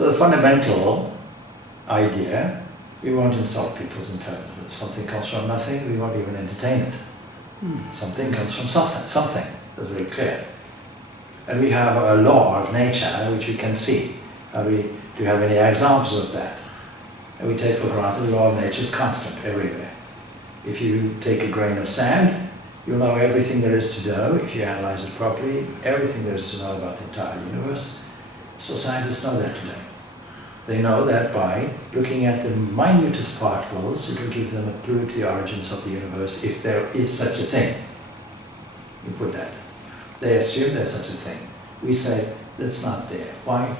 So the fundamental idea, we won't insult people's intelligence. If something comes from nothing, we won't even entertain it. Something comes from something. That's very clear. And we have a law of nature which we can see. Do you have any examples of that? And we take for granted the law of nature is constant everywhere. If you take a grain of sand, you'll know everything there is to know. If you analyze it properly, everything there is to know about the entire universe. So scientists know that today. They know that by looking at the minutest particles, it will give them a clue to the origins of the universe, if there is such a thing. You put that. They assume there's such a thing. We say, that's not there. Why?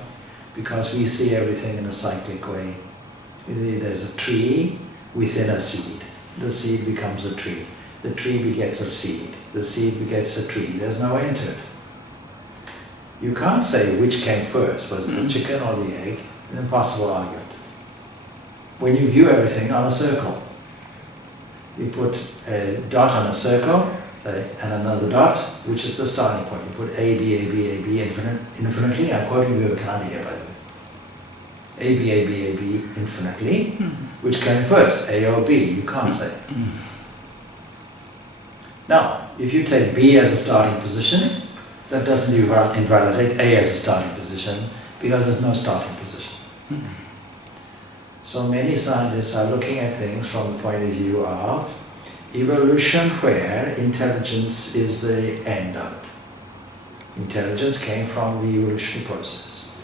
Because we see everything in a cyclic way. There's a tree within a seed. The seed becomes a tree. The tree begets a seed. The seed begets a tree. There's no end to it. You can't say which came first. Was it the chicken or the egg? An impossible argument. When you view everything on a circle, you put a dot on a circle, and another dot, which is the starting point. You put A, B, A, B, A, B infinitely. I'm quoting Vivekananda here, by the way. A, B, A, B, A, B infinitely. Which came first, A or B? You can't say. Now, if you take B as a starting position, that doesn't invalidate A as a starting position, because there's no starting position. So many scientists are looking at things from the point of view of evolution, where intelligence is the end of it. Intelligence came from the evolutionary process.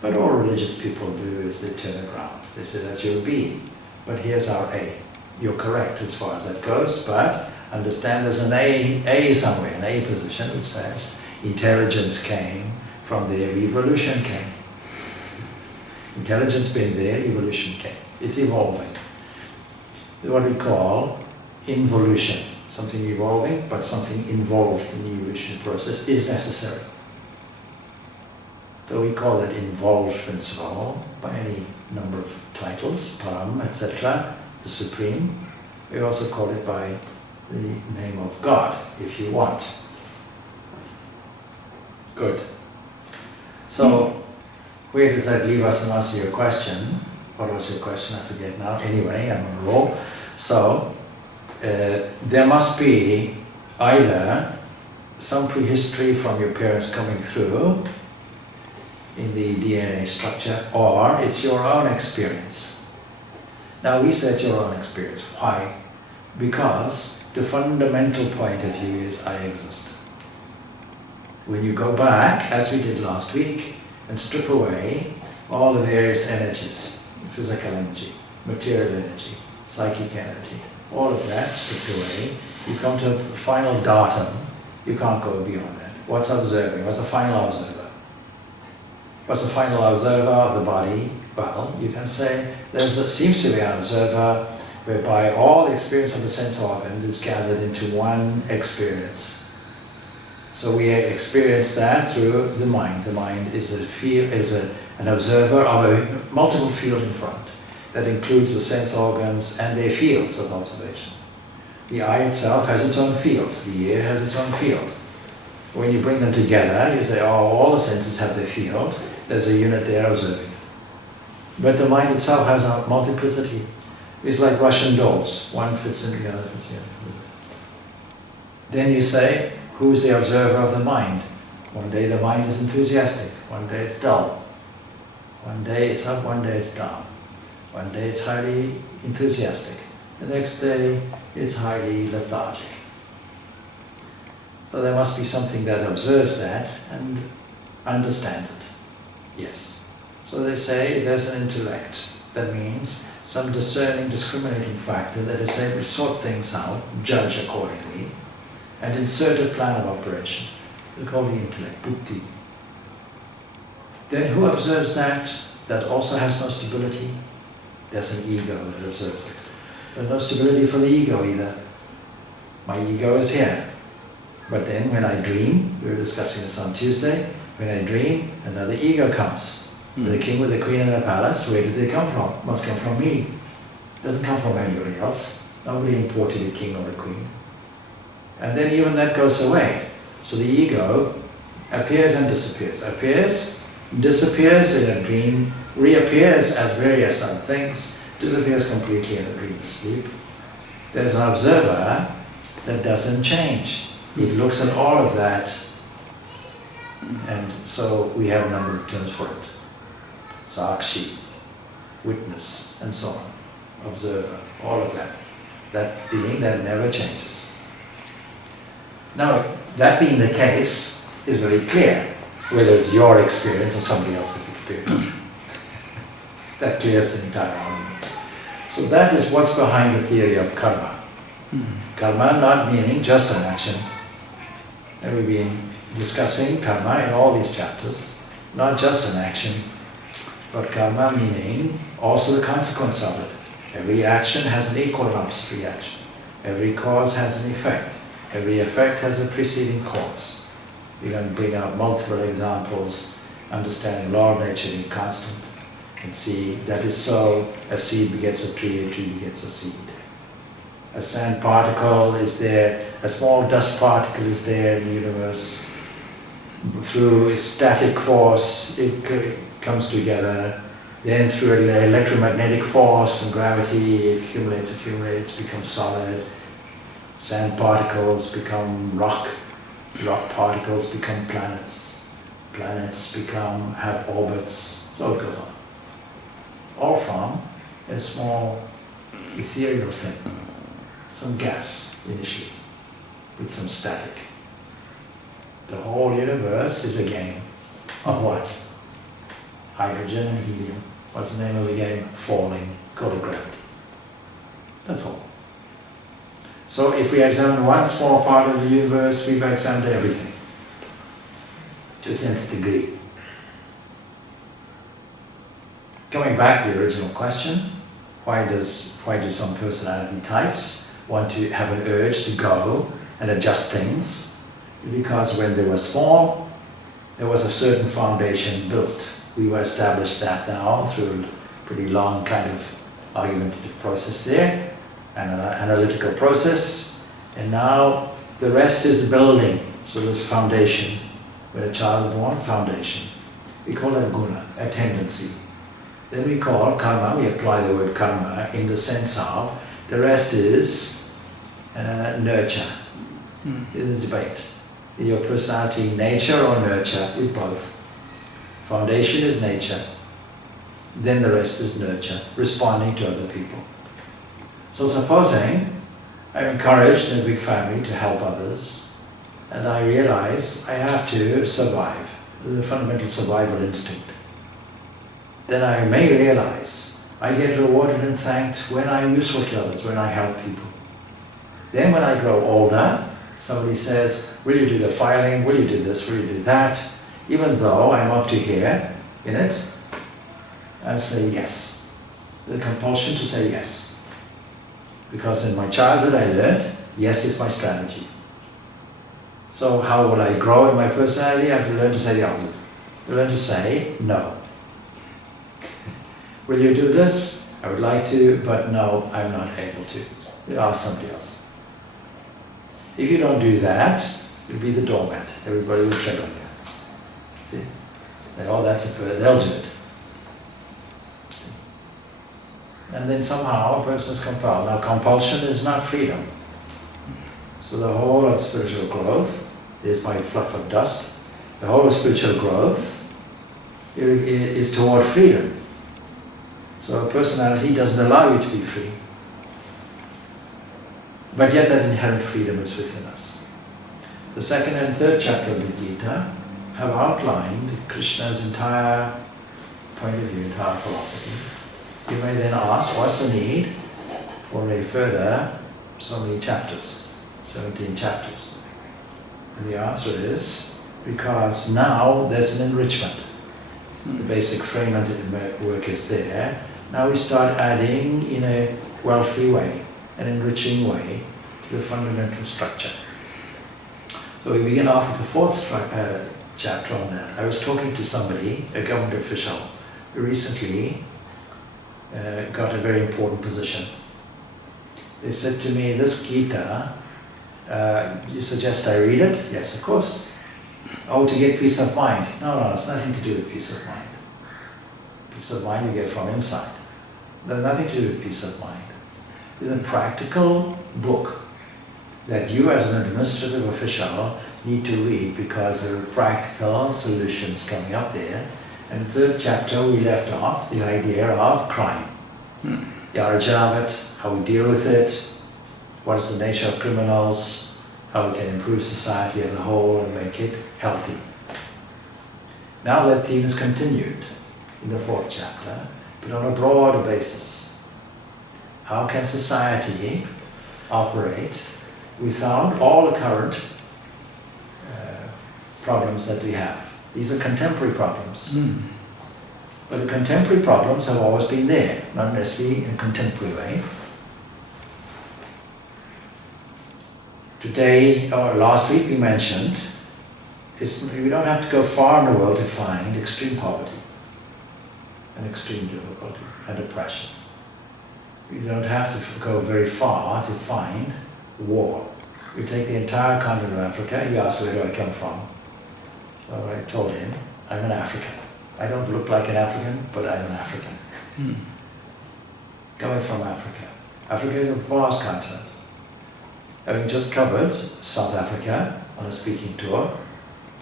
But all religious people do is they turn it around. They say that's your B, but here's our A. You're correct as far as that goes, but understand there's an A somewhere, an A position, which says intelligence came from there, evolution came. Intelligence being there, evolution came. It's evolving. What we call involution. Something evolving, but something involved in the evolution process is necessary. Though we call it involved principle by any number of titles, Param, etc., the Supreme, we also call it by the name of God, if you want. Good. So, where does that leave us in answer to your question? What was your question? I forget now. Anyway, I'm on a roll. So, there must be either some prehistory from your parents coming through in the DNA structure, or it's your own experience. Now we say it's your own experience. Why? Because the fundamental point of view is I exist. When you go back, as we did last week, and strip away all the various energies, physical energy, material energy, psychic energy, all of that stripped away, you come to a final datum. You can't go beyond that. What's observing? What's the final observer? What's the final observer of the body? Well, you can say seems to be an observer whereby all the experience of the sense organs is gathered into one experience. So we experience that through the mind. The mind is an observer of a multiple field in front that includes the sense organs and their fields of observation. The eye itself has its own field. The ear has its own field. When you bring them together, you say, oh, all the senses have their field. There's a unit there observing it. But the mind itself has a multiplicity. It's like Russian dolls. One fits in the other, fits in the other. Then you say, who's the observer of the mind? One day the mind is enthusiastic. One day it's dull. One day it's up, one day it's down. One day it's highly enthusiastic. The next day it's highly lethargic. So there must be something that observes that and understands it. Yes. So they say there's an intellect. That means some discerning, discriminating factor that is able to sort things out, judge accordingly, and insert a plan of operation. We call the intellect, buddhi. Then who observes that? That also has no stability. There's an ego that observes it. There's no stability for the ego either. My ego is here. But then when I dream, we were discussing this on Tuesday, when I dream, another ego comes. The king with the queen in the palace, where did they come from? Must come from me. Doesn't come from anybody else. Nobody imported a king or a queen. And then even that goes away. So the ego appears and disappears. Appears disappears in a dream, reappears as various other things, disappears completely in a dream sleep. There's an observer that doesn't change. It looks at all of that, and so we have a number of terms for it. Sakshi, witness, and so on. Observer, all of that. That being that never changes. Now, that being the case is very clear, whether it's your experience or somebody else's experience. That clears the entire argument. So that is what's behind the theory of karma. Karma not meaning just an action. And we've been discussing karma in all these chapters, not just an action, but karma meaning also the consequence of it. Every action has an equal and opposite reaction. Every cause has an effect. Every effect has a preceding cause. We're going to bring out multiple examples, understanding law of nature being constant, and see that is so. A seed begets a tree begets a seed. A sand particle is there, a small dust particle is there in the universe. Through a static force, it comes together. Then through electromagnetic force and gravity, it accumulates, becomes solid. Sand particles become rock. Rock particles become planets. Planets have orbits. So it goes on. All from a small ethereal thing. Some gas initially, with some static. The whole universe is a game of what? Hydrogen and helium. What's the name of the game? Falling, called gravity. That's all. So if we examine one small part of the universe, we've examined everything to its nth degree. Coming back to the original question, why do some personality types want to have an urge to go and adjust things? Because when they were small, there was a certain foundation built. We will establish that now through a pretty long kind of argumentative process there, and an analytical process, and now the rest is the building. So this foundation, when a child is born, foundation. We call that guna, a tendency. Then we call karma, we apply the word karma in the sense of the rest is nurture. Is a debate. Is your personality nature or nurture? Is both. Foundation is nature, then the rest is nurture, responding to other people. So supposing I'm encouraged in a big family to help others, and I realize I have to survive, the fundamental survival instinct. Then I may realize I get rewarded and thanked when I'm useful to others, when I help people. Then when I grow older, somebody says, will you do the filing, will you do this, will you do that? Even though I'm up to here in it, I say yes. The compulsion to say yes. Because in my childhood I learned, yes is my strategy. So how will I grow in my personality? I have to learn to say the opposite. To learn to say no. Will you do this? I would like to, but no, I'm not able to. You ask somebody else. If you don't do that, you'll be the doormat. Everybody will tread on you. See? Oh, that's a bird, they'll do it. And then somehow a person is compelled. Now compulsion is not freedom. So the whole of spiritual growth is my fluff of dust. The whole of spiritual growth is toward freedom. So a personality doesn't allow you to be free. But yet that inherent freedom is within us. The second and third chapter of the Gita have outlined Krishna's entire point of view, entire philosophy. You may then ask, what's the need for a further so many chapters, 17 chapters? And the answer is, because now there's an enrichment. The basic frame work is there. Now we start adding in a wealthy way, an enriching way, to the fundamental structure. So we begin off with the fourth chapter on that. I was talking to somebody, a government official, who recently got a very important position. They said to me, this Gita, you suggest I read it? Yes, of course. Oh, to get peace of mind. No, it's nothing to do with peace of mind. Peace of mind you get from inside. There's nothing to do with peace of mind. It's a practical book that you as an administrative official need to read, because there are practical solutions coming up there. And the third chapter we left off the idea of crime. The origin of it, how we deal with it, what is the nature of criminals, how we can improve society as a whole and make it healthy. Now that theme is continued in the fourth chapter, but on a broader basis. How can society operate without all the current problems that we have? These are contemporary problems. But the contemporary problems have always been there, not necessarily in a contemporary way. Today, or last week we mentioned, we don't have to go far in the world to find extreme poverty and extreme difficulty and oppression. We don't have to go very far to find war. We take the entire continent of Africa. He asked, where do I come from? So I told him, I'm an African. I don't look like an African, but I'm an African. Coming from Africa. Africa is a vast continent. Having just covered South Africa on a speaking tour,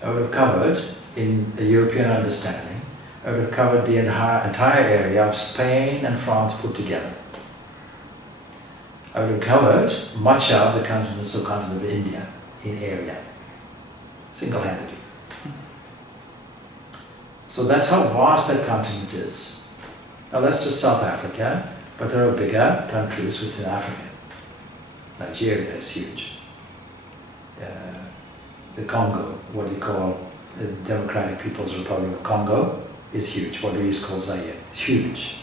I would have covered, in a European understanding, I would have covered the entire area of Spain and France put together. I would have covered much of the continental continent of India in area, single-handedly. So that's how vast that continent is. Now that's just South Africa, but there are bigger countries within Africa. Nigeria is huge. The Congo, what we call the Democratic People's Republic of Congo, is huge. What we used to call Zaire, is huge.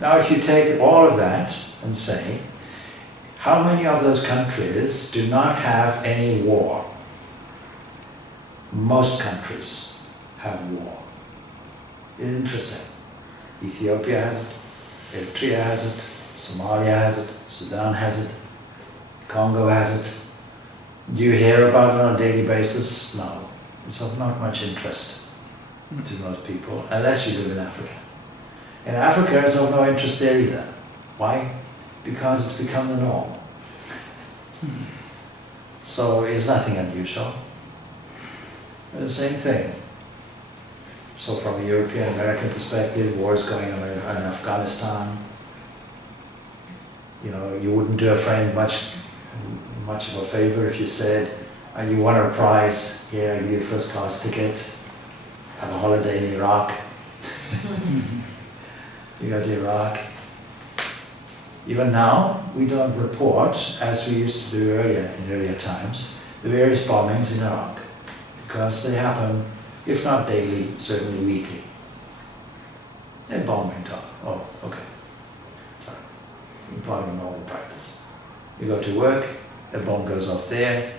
Now if you take all of that and say, how many of those countries do not have any war? Most countries have war. It's interesting. Ethiopia has it, Eritrea has it, Somalia has it, Sudan has it, Congo has it. Do you hear about it on a daily basis? No. It's of not much interest to most people, unless you live in Africa. And Africa is of no interest there either. Why? Because it's become the norm. So it's nothing unusual. The same thing. So from a European American perspective, war is going on in Afghanistan. You know, you wouldn't do a friend much of a favor if you said, you won a prize, here I give you a first class ticket, have a holiday in Iraq. You go to Iraq. Even now, we don't report, as we used to do in earlier times, the various bombings in Iraq, because they happen, if not daily, certainly weekly. A bomb went off. Oh, okay. Sorry. Part of normal practice. You go to work, a bomb goes off there.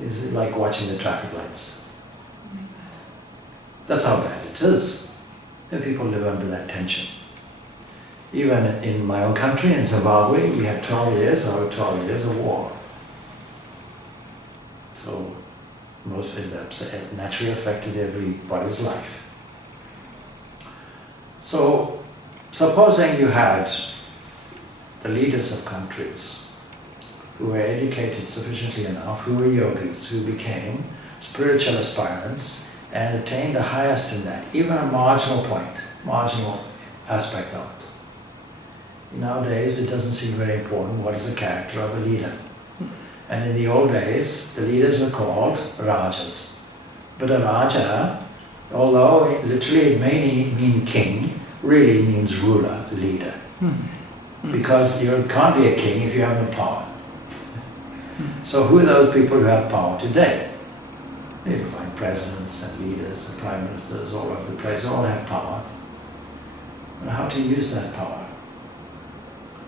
It's like watching the traffic lights. That's how bad it is. And people live under that tension. Even in my own country, in Zimbabwe, we had 12 years of war. So most of that naturally affected everybody's life. So supposing you had the leaders of countries who were educated sufficiently enough, who were yogis, who became spiritual aspirants and attained the highest in that, even a marginal aspect of it. Nowadays, it doesn't seem very important what is the character of a leader. And in the old days, the leaders were called Rajas. But a Raja, although literally it may mean king, really means ruler, leader. Because you can't be a king if you have no power. So who are those people who have power today? You find presidents and leaders and prime ministers all over the place, all have power. And how to use that power?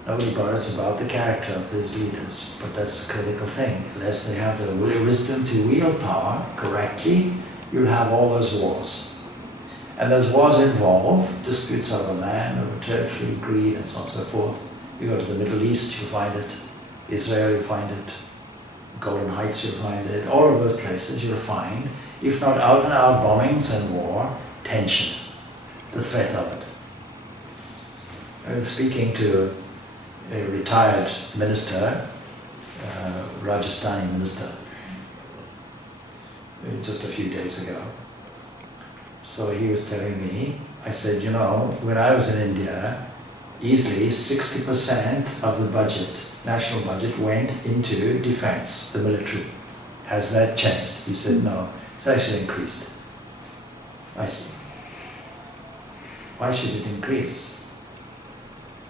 Nobody bothers about the character of these leaders, but that's the critical thing. Unless they have the wisdom to wield power correctly, you'll have all those wars. And those wars involve disputes over land, over territory, greed, and so on and so forth. You go to the Middle East, you find it. Israel, you find it. Golden Heights, you'll find it. All of those places you'll find if not out and out bombings and war, tension, the threat of it. I was speaking to a retired minister, Rajasthani minister, just a few days ago. So he was telling me, I said, you know, when I was in India, easily 60% of the budget, national budget, went into defense, the military. Has that changed? He said, no, it's actually increased. I see. Why should it increase?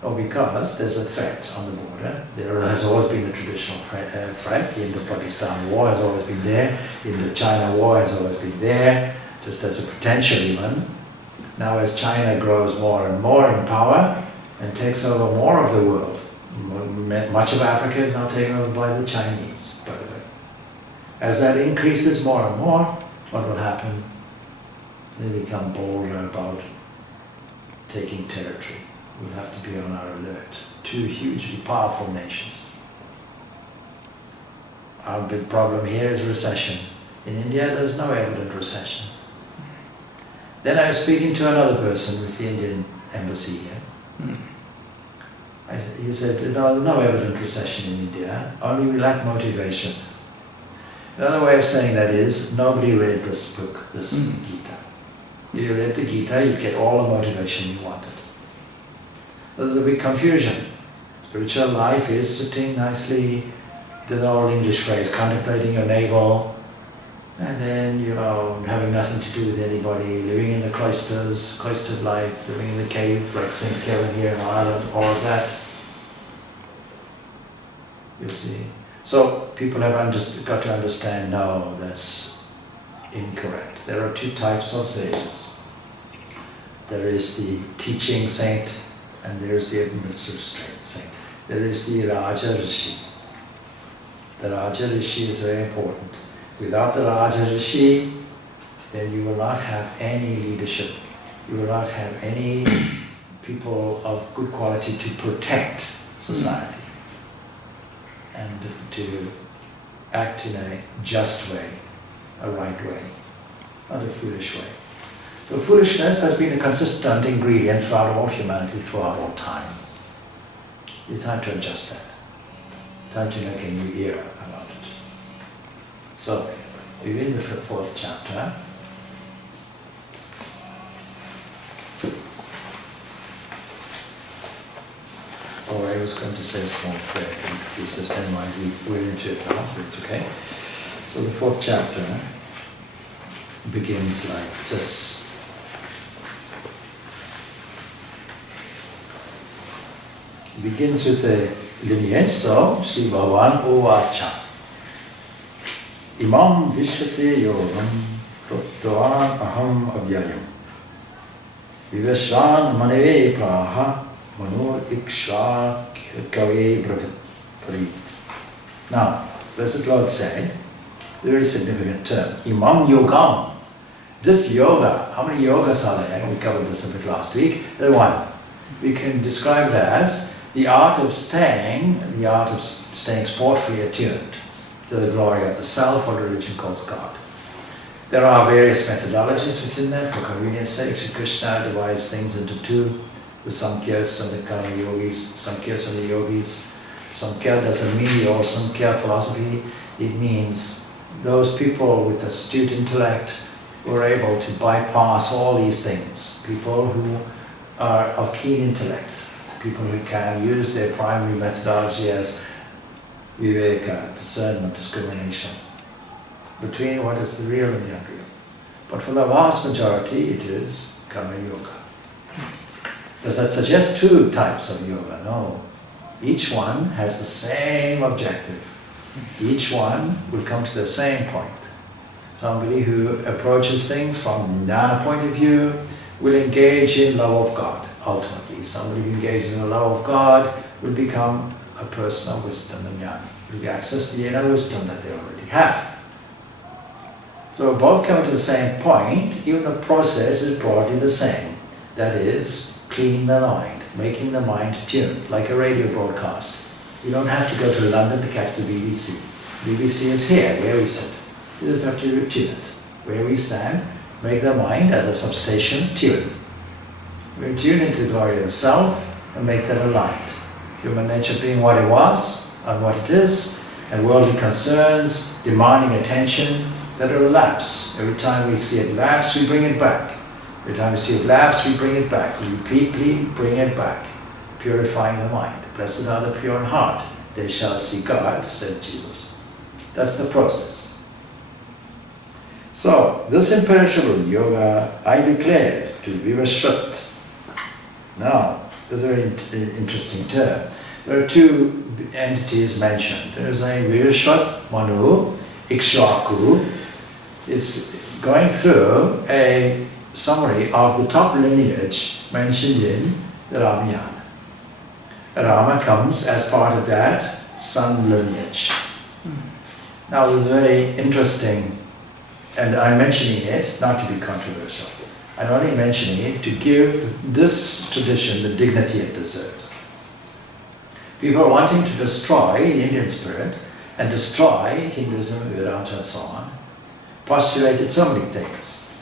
Oh, because there's a threat on the border. There has always been a traditional threat. The Indo-Pakistan war has always been there. The Indo-China war has always been there, just as a potential even. Now as China grows more and more in power and takes over more of the world, much of Africa is now taken over by the Chinese, by the way. As that increases more and more, what will happen? They become bolder about taking territory. We'll have to be on our alert. Two hugely powerful nations. Our big problem here is recession. In India, there's no evident recession. Then I was speaking to another person with the Indian embassy here. He said, no, there's no evident recession in India, only we lack motivation. Another way of saying that is, nobody read this book, this Gita. If you read the Gita, you get all the motivation you wanted. There's a big confusion. Spiritual life is sitting nicely, there's an old English phrase, contemplating your navel, and then, you know, having nothing to do with anybody, living in the cloisters, cloistered life, living in the cave like St. Kevin here in Ireland, all of that. You see. So people have got to understand, no, that's incorrect. There are two types of sages. There is the teaching saint and there is the administrative saint. There is the Raja Rishi. The Raja Rishi is very important. Without the Raja Rishi, then you will not have any leadership. You will not have any people of good quality to protect society and to act in a just way, a right way, not a foolish way. So foolishness has been a consistent ingredient throughout all humanity, throughout all time. It's time to adjust that. Time to make a new era about it. So, we're in the fourth chapter. Oh, I was going to say a small prayer to introduce this. Never mind, we're into it now, so it's okay. So the fourth chapter begins like this. Begins with a lineage, so Sri Bhagavan Uvacha. Imam Vishwate Yogam Protyavan Aham Avyayam Vivasvan Manave Praha Manur Iksha Kave Prarit. Now, Blessed Lord said, very significant term, Imam Yogam. This yoga, how many yogas are there? We covered this a bit last week. There are one. We can describe it as the art of staying sport-free attuned to the glory of the self, what religion calls God. There are various methodologies within that. For convenience sake, Sri Krishna divides things into two, the Samkhyas and the Karma Yogis, Samkhyas and the Yogis. Samkhya doesn't mean the old Samkhya philosophy. It means those people with astute intellect who are able to bypass all these things. People who are of keen intellect. People who can use their primary methodology as viveka, discernment, discrimination, between what is the real and the unreal. But for the vast majority, it is karma yoga. Does that suggest two types of yoga? No. Each one has the same objective. Each one will come to the same point. Somebody who approaches things from the jnana point of view will engage in love of God, ultimately. Somebody who engages in the love of God will become a person of wisdom and jnana. Will access the inner wisdom that they already have. So both come to the same point, even the process is broadly the same. That is, cleaning the mind, making the mind tuned, like a radio broadcast. You don't have to go to London to catch the BBC. BBC is here, where we sit. You just have to tune it. where we stand, make the mind as a substation tune. We tune into the glory of the self and make that aligned. Human nature being what it was and what it is, and worldly concerns demanding attention that will lapse. Every time we see it lapse, we bring it back. Every time we see it lapse, we bring it back. We repeatedly bring it back, purifying the mind. Blessed are the pure in heart, they shall see God, said Jesus. That's the process. So, this imperishable yoga I declared to Vivasvat. Now, this is a very interesting term. There are two entities mentioned. There is a Vivasvat, Manu, Ikshvaku. It's going through a summary of the top lineage mentioned in the Ramayana. Rama comes as part of that son lineage. Now this is very interesting, and I'm mentioning it not to be controversial. I'm only mentioning it to give this tradition the dignity it deserves. People wanting to destroy the Indian spirit and destroy Hinduism, Vedanta and so on, postulated so many things.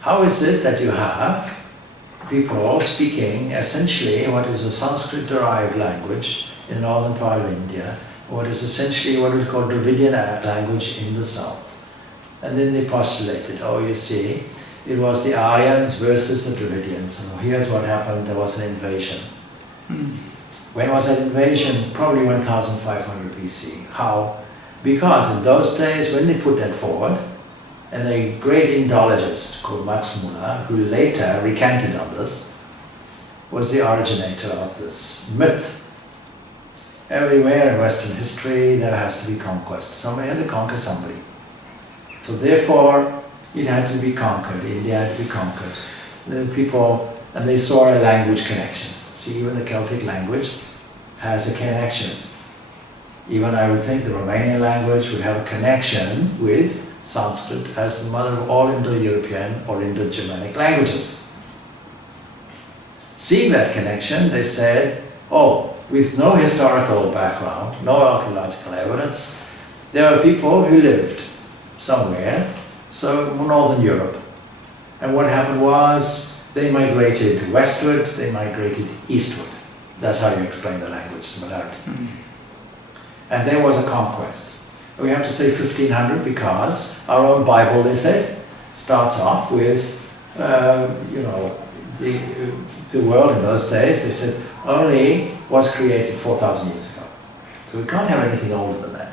How is it that you have people speaking essentially what is a Sanskrit-derived language in the northern part of India, what is essentially what we call Dravidian language in the south? And then they postulated, oh, you see, it was the Aryans versus the Dravidians. And here's what happened, there was an invasion. When was that invasion? Probably 1500 BC. How? Because in those days, when they put that forward, and a great Indologist called Max Muller, who later recanted on this, was the originator of this myth. Everywhere in Western history, there has to be conquest. Somebody had to conquer somebody. So therefore, it had to be conquered. India had to be conquered. The people, and they saw a language connection. See, even the Celtic language has a connection. Even I would think the Romanian language would have a connection with Sanskrit as the mother of all Indo-European or Indo-Germanic languages. Seeing that connection, they said, oh, with no historical background, no archaeological evidence, there are people who lived somewhere, so Northern Europe. And what happened was, they migrated westward, they migrated eastward. That's how you explain the language similarity. And there was a conquest. We have to say 1500 because our own Bible, they said, starts off with, you know, the world in those days, they said, only was created 4,000 years ago. So we can't have anything older than that.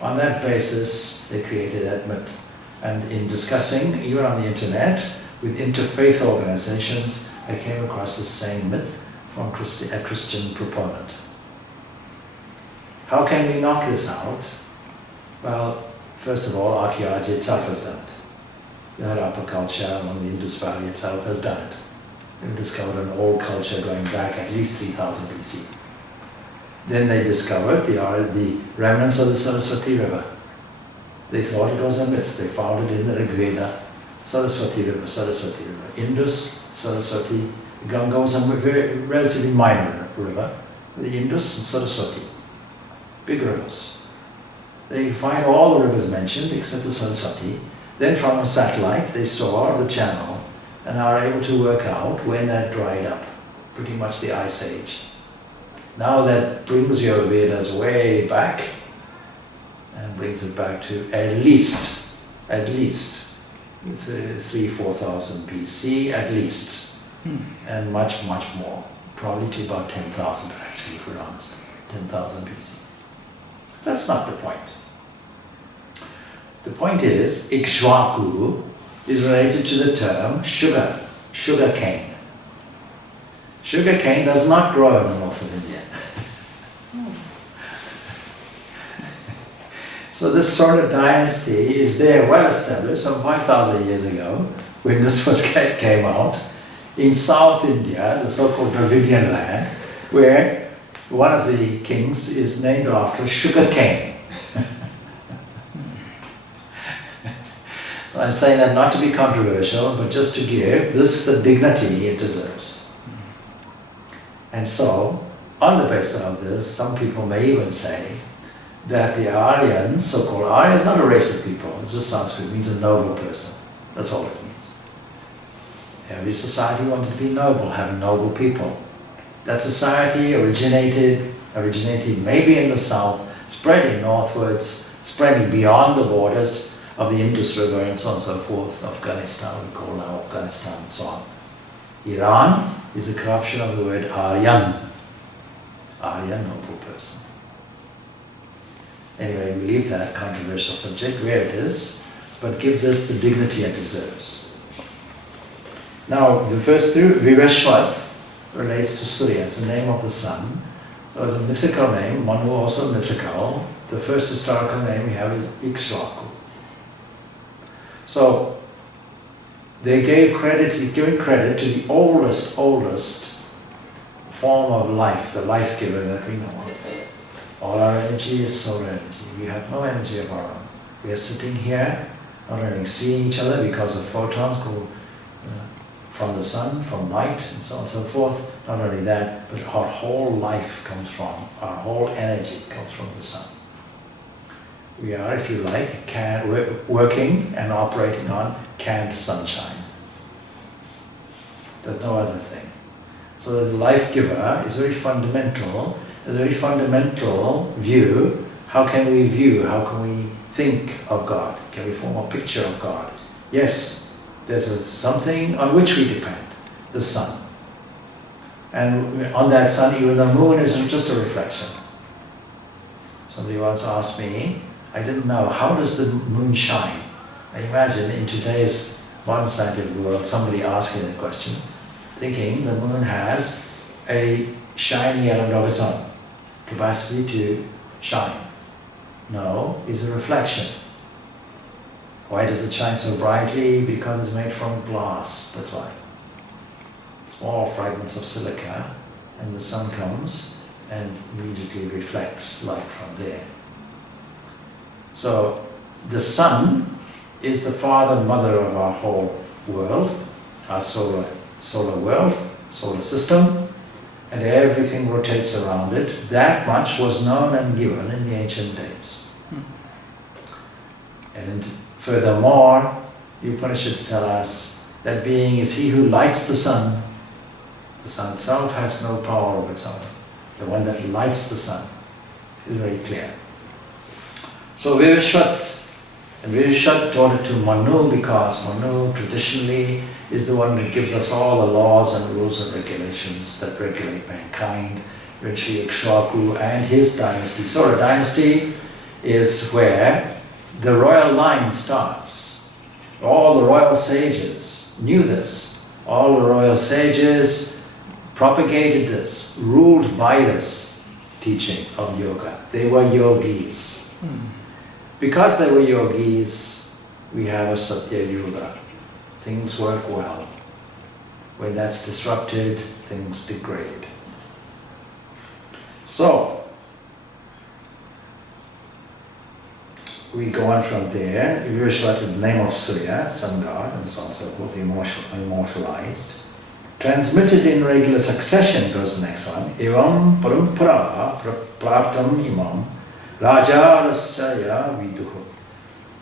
On that basis, they created that myth. And in discussing, even on the internet, with interfaith organizations, I came across the same myth from a Christian proponent. How can we knock this out? Well, first of all, archaeology itself has done it. The Harappa culture along the Indus Valley itself has done it. They've discovered an old culture going back at least 3000 BC. Then they discovered the remnants of the Saraswati River. They thought it was a myth. They found it in the Rig Veda. Saraswati River, Saraswati River. Indus, Saraswati. Ganga was a very relatively minor river. The Indus and Saraswati. Big rivers. They find all the rivers mentioned except the Saraswati. Then from a satellite they saw the channel and are able to work out when that dried up. Pretty much the Ice Age. Now that brings your Vedas way back and brings it back to at least 3,000-4,000 BC at least. And much more. Probably to about 10,000 actually, if we're honest. 10,000 BC. That's not the point. The point is, Ikshvaku is related to the term sugar, sugar cane. Sugar cane does not grow in the north of India. So this sort of dynasty is there, well established, some 5,000 years ago, when this came out, in South India, the so-called Dravidian land, where one of the kings is named after sugar cane. I'm saying that not to be controversial, but just to give this the dignity it deserves. And so, on the basis of this, some people may even say that the Aryans, so-called Arya is not a race of people, it's just Sanskrit, it means a noble person. That's all it means. Every society wanted to be noble, have noble people. That society originated maybe in the south, spreading northwards, spreading beyond the borders of the Indus River and so on and so forth. Afghanistan, we call now Afghanistan and so on. Iran is a corruption of the word Aryan. Aryan, noble person. Anyway, we leave that controversial subject where it is, but give this the dignity it deserves. Now, the first two, Viveshwat, relates to Surya, it's the name of the sun. So the mythical name, Manu also mythical. The first historical name we have is Ikshvaku. So they gave credit, he's giving credit to the oldest form of life, the life giver that we know of. All our energy is solar energy. We have no energy of our own. We are sitting here, not only seeing each other because of photons go from the sun, from light, and so on and so forth. Not only that, but our whole life comes from, our whole energy comes from the sun. We are, if you like, working and operating on canned sunshine. There's no other thing. So the life giver is very fundamental, a very fundamental view. How can we view, how can we think of God? Can we form a picture of God? Yes, there's something on which we depend, the sun. And on that sun, even the moon is just a reflection. Somebody once asked me, I didn't know, how does the moon shine? I imagine in today's modern scientific world, somebody asking that question, thinking the moon has a shining element of its own, capacity to shine. No, it's a reflection. Why does it shine so brightly? Because it's made from glass, that's why. Small fragments of silica, and the sun comes and immediately reflects light from there. So the sun is the father and mother of our whole world, our solar world, solar system, and everything rotates around it. That much was known and given in the ancient days. And furthermore, the Upanishads tell us that being is he who lights the sun. The sun itself has no power of its own. The one that lights the sun is very clear. So Viveshwat, and Viveshwat taught it to Manu because Manu traditionally is the one that gives us all the laws and rules and regulations that regulate mankind. Eventually Ikshvaku and his dynasty. So a dynasty is where the royal line starts. All the royal sages knew this. All the royal sages propagated this, ruled by this teaching of yoga. They were yogis. Because they were yogis, we have a Satya Yuga. Things work well. When that's disrupted, things degrade. So, we go on from there. Viveshwat in the name of Surya, sun god, and so on and so forth, immortalized. Transmitted in regular succession, goes the next one. Evam parampara praptam imam raja rasya viduhu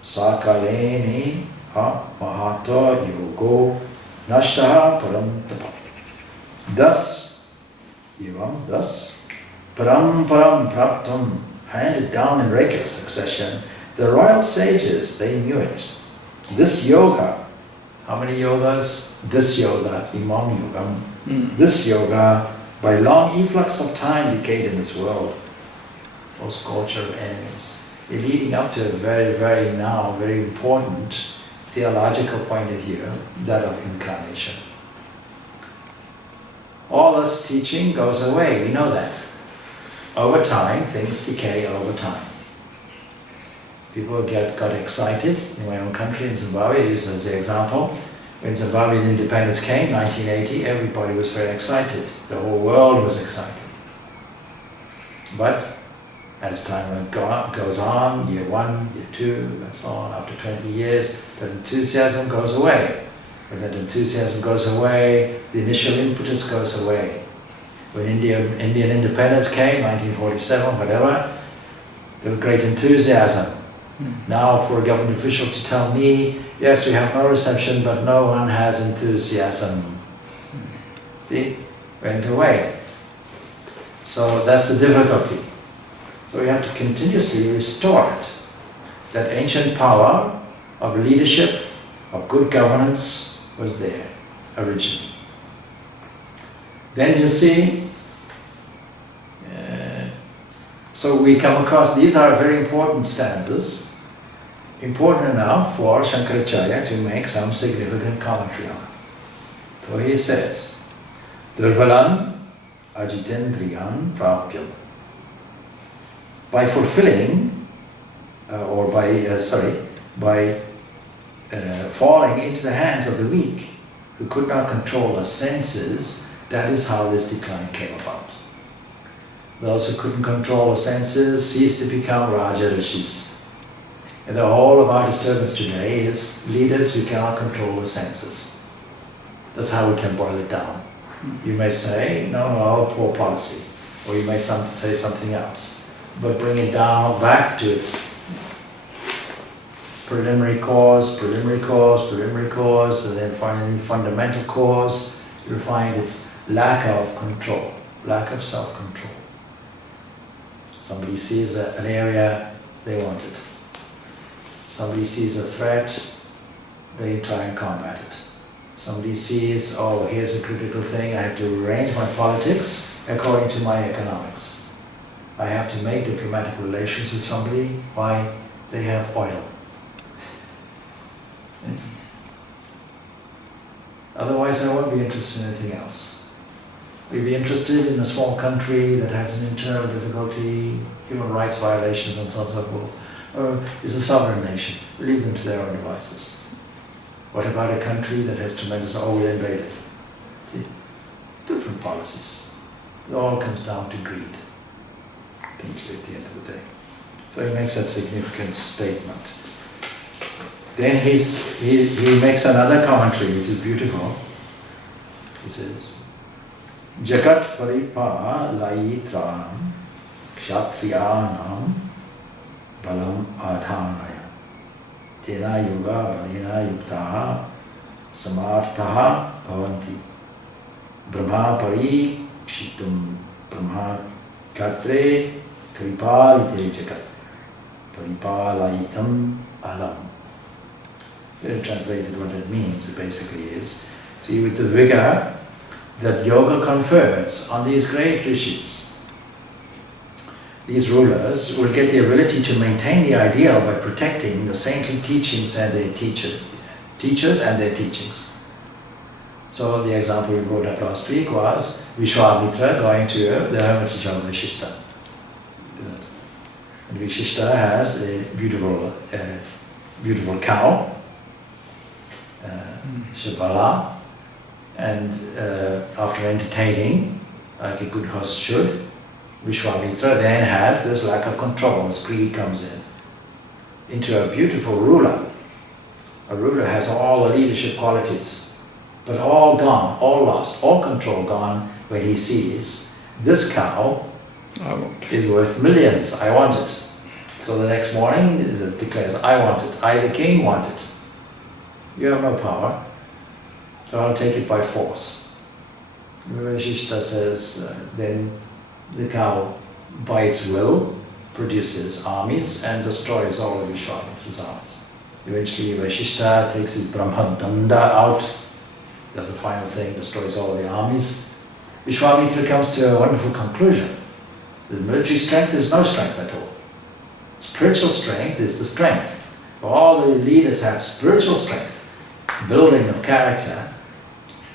sakaleni ha mahata yogo nashtaha param tapa. Thus, param praptam, handed down in regular succession, the royal sages, they knew it. This yoga, how many yogas? This yoga, Imam Yogam. This yoga, by long efflux of time, decayed in this world. Most culture of enemies. Leading up to a very important theological point of view, that of incarnation. All this teaching goes away, we know that. Over time, things decay over time. People got excited. In my own country, in Zimbabwe, I use as the example. When Zimbabwean independence came, 1980, everybody was very excited. The whole world was excited. But as time goes on, year 1, year 2, and so on, after 20 years, that enthusiasm goes away. When that enthusiasm goes away, the initial impetus goes away. When Indian independence came, 1947, whatever, with great enthusiasm. Now for a government official to tell me, yes, we have no reception, but no one has enthusiasm. See, went away. So that's the difficulty. So we have to continuously restore it. That ancient power of leadership, of good governance was there originally. Then you see, so we come across, these are very important stanzas, important enough for Shankaracharya to make some significant commentary on. So he says, Durbalan ajitendriyan prapyam. By fulfilling, by falling into the hands of the weak, who could not control the senses, that is how this decline came about. Those who couldn't control the senses ceased to become Raja Rishis. And the whole of our disturbance today is leaders who cannot control the senses. That's how we can boil it down. You may say, no, poor policy. Or you may say something else. But bring it down back to its preliminary cause, and then finally fundamental cause. You find its lack of control, lack of self-control. Somebody sees an area, they want it. Somebody sees a threat, they try and combat it. Somebody sees, oh, here's a critical thing, I have to arrange my politics according to my economics. I have to make diplomatic relations with somebody. Why? They have oil. Otherwise, I won't be interested in anything else. We'd be interested in a small country that has an internal difficulty, human rights violations and so on and so forth, or is a sovereign nation. We leave them to their own devices. What about a country that has tremendous, oh, we'll invade it? See, different policies. It all comes down to greed, essentially, at the end of the day. So he makes that significant statement. Then he makes another commentary, which is beautiful. He says, Jagat paripa layitranam kshatriyanam balam adhanaya tena yoga balena yuktaha samarthaha bhavanti brahma parikshitum brahma katre kripalite jagat paripalayitam alam. Translated, what it means basically is, see, with the vigor that yoga confers on these great rishis, these rulers will get the ability to maintain the ideal by protecting the saintly teachings and their teachers and their teachings. So the example we brought up last week was Vishwamitra going to the hermitage of Vishishta. And Vishishta has a beautiful cow, Shabala, and after entertaining, like a good host should, Vishwamitra then has this lack of control as greed comes into a beautiful ruler. A ruler has all the leadership qualities, but all gone, all lost, all control gone when he sees this cow is worth millions, I want it. So the next morning it declares, I want it, I the king want it. You have no power, so I'll take it by force. Vishishta says, then the cow, by its will, produces armies and destroys all of Vishwamitra's armies. Eventually Vishishta takes his Brahmadanda out, does the final thing, destroys all the armies. Vishwamitra comes to a wonderful conclusion. The military strength is no strength at all. Spiritual strength is the strength. If all the leaders have spiritual strength, building of character,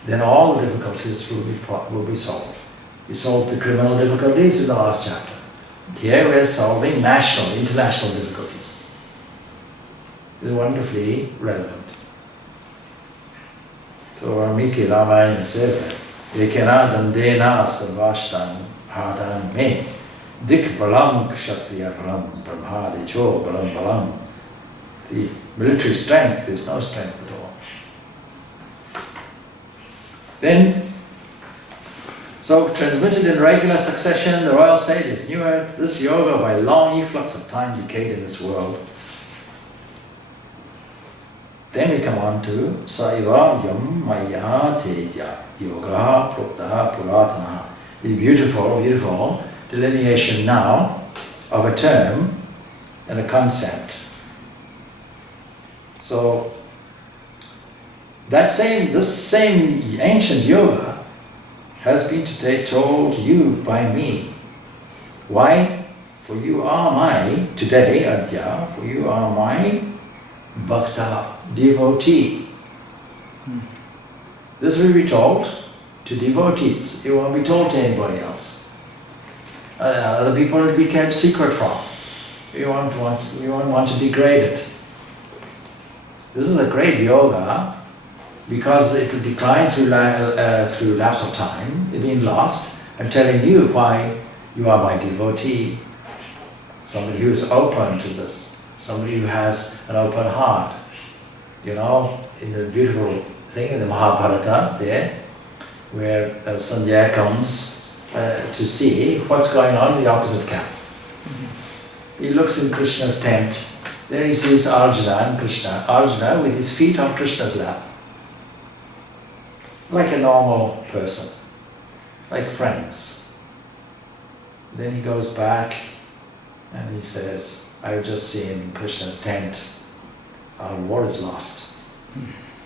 then all the difficulties will be solved. We solved the criminal difficulties in the last chapter. Here we are solving national, international difficulties. It's wonderfully relevant. So Valmiki Ramayana says that, Ekena dandena sarvashtan hadani me dik balam kshatriya balam brahmadecho balam balam. The military strength is no strength at all. Then, So, transmitted in regular succession, the royal sages knew it. This yoga, by long efflux of time, decayed in this world. Then we come on to Saiva Yam Maya Teja Yoga Prokta Puratana. The beautiful, beautiful delineation now of a term and a concept. So this same ancient yoga has been today told you by me. Why? For you are my, today, Adya, for you are my Bhakta, devotee. This will be told to devotees. It won't be told to anybody else. Other people will be kept secret from. We won't want to degrade it. This is a great yoga because it will decline through lapse of time. It's been lost. I'm telling you why you are my devotee. Somebody who is open to this. Somebody who has an open heart. You know, in the beautiful thing in the Mahabharata there, where Sanjaya comes to see what's going on in the opposite camp. He looks in Krishna's tent. There he sees Arjuna and Krishna. Arjuna with his feet on Krishna's lap. Like a normal person. Like friends. Then he goes back and he says, I've just seen in Krishna's tent, our war is lost.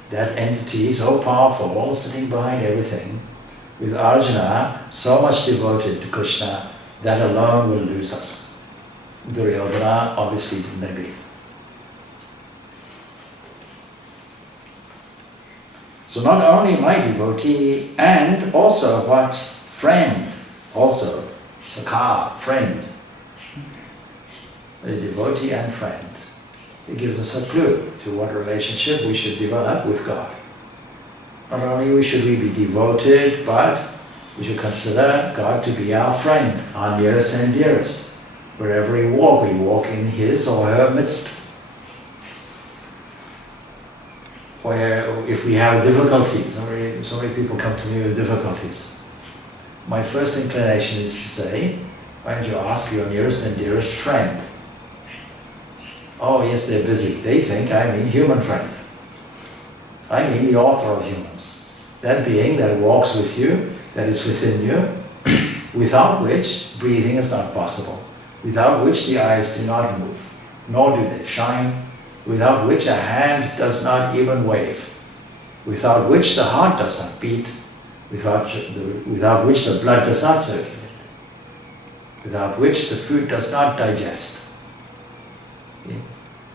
That entity, so powerful, sitting behind everything, with Arjuna so much devoted to Krishna, that alone will lose us. Duryodhana obviously didn't agree. So not only my devotee, and also what? Friend, also. Sakha, friend. A devotee and friend. It gives us a clue to what relationship we should develop with God. Not only should we be devoted, but we should consider God to be our friend, our nearest and dearest. Wherever we walk in His or her midst. Where if we have difficulties, so many people come to me with difficulties. My first inclination is to say, why don't you ask your nearest and dearest friend? Oh yes, they're busy. They think I mean human friend. I mean the author of humans. That being that walks with you, that is within you, without which breathing is not possible, without which the eyes do not move, nor do they shine, without which a hand does not even wave, without which the heart does not beat, without which the blood does not circulate, without which the food does not digest.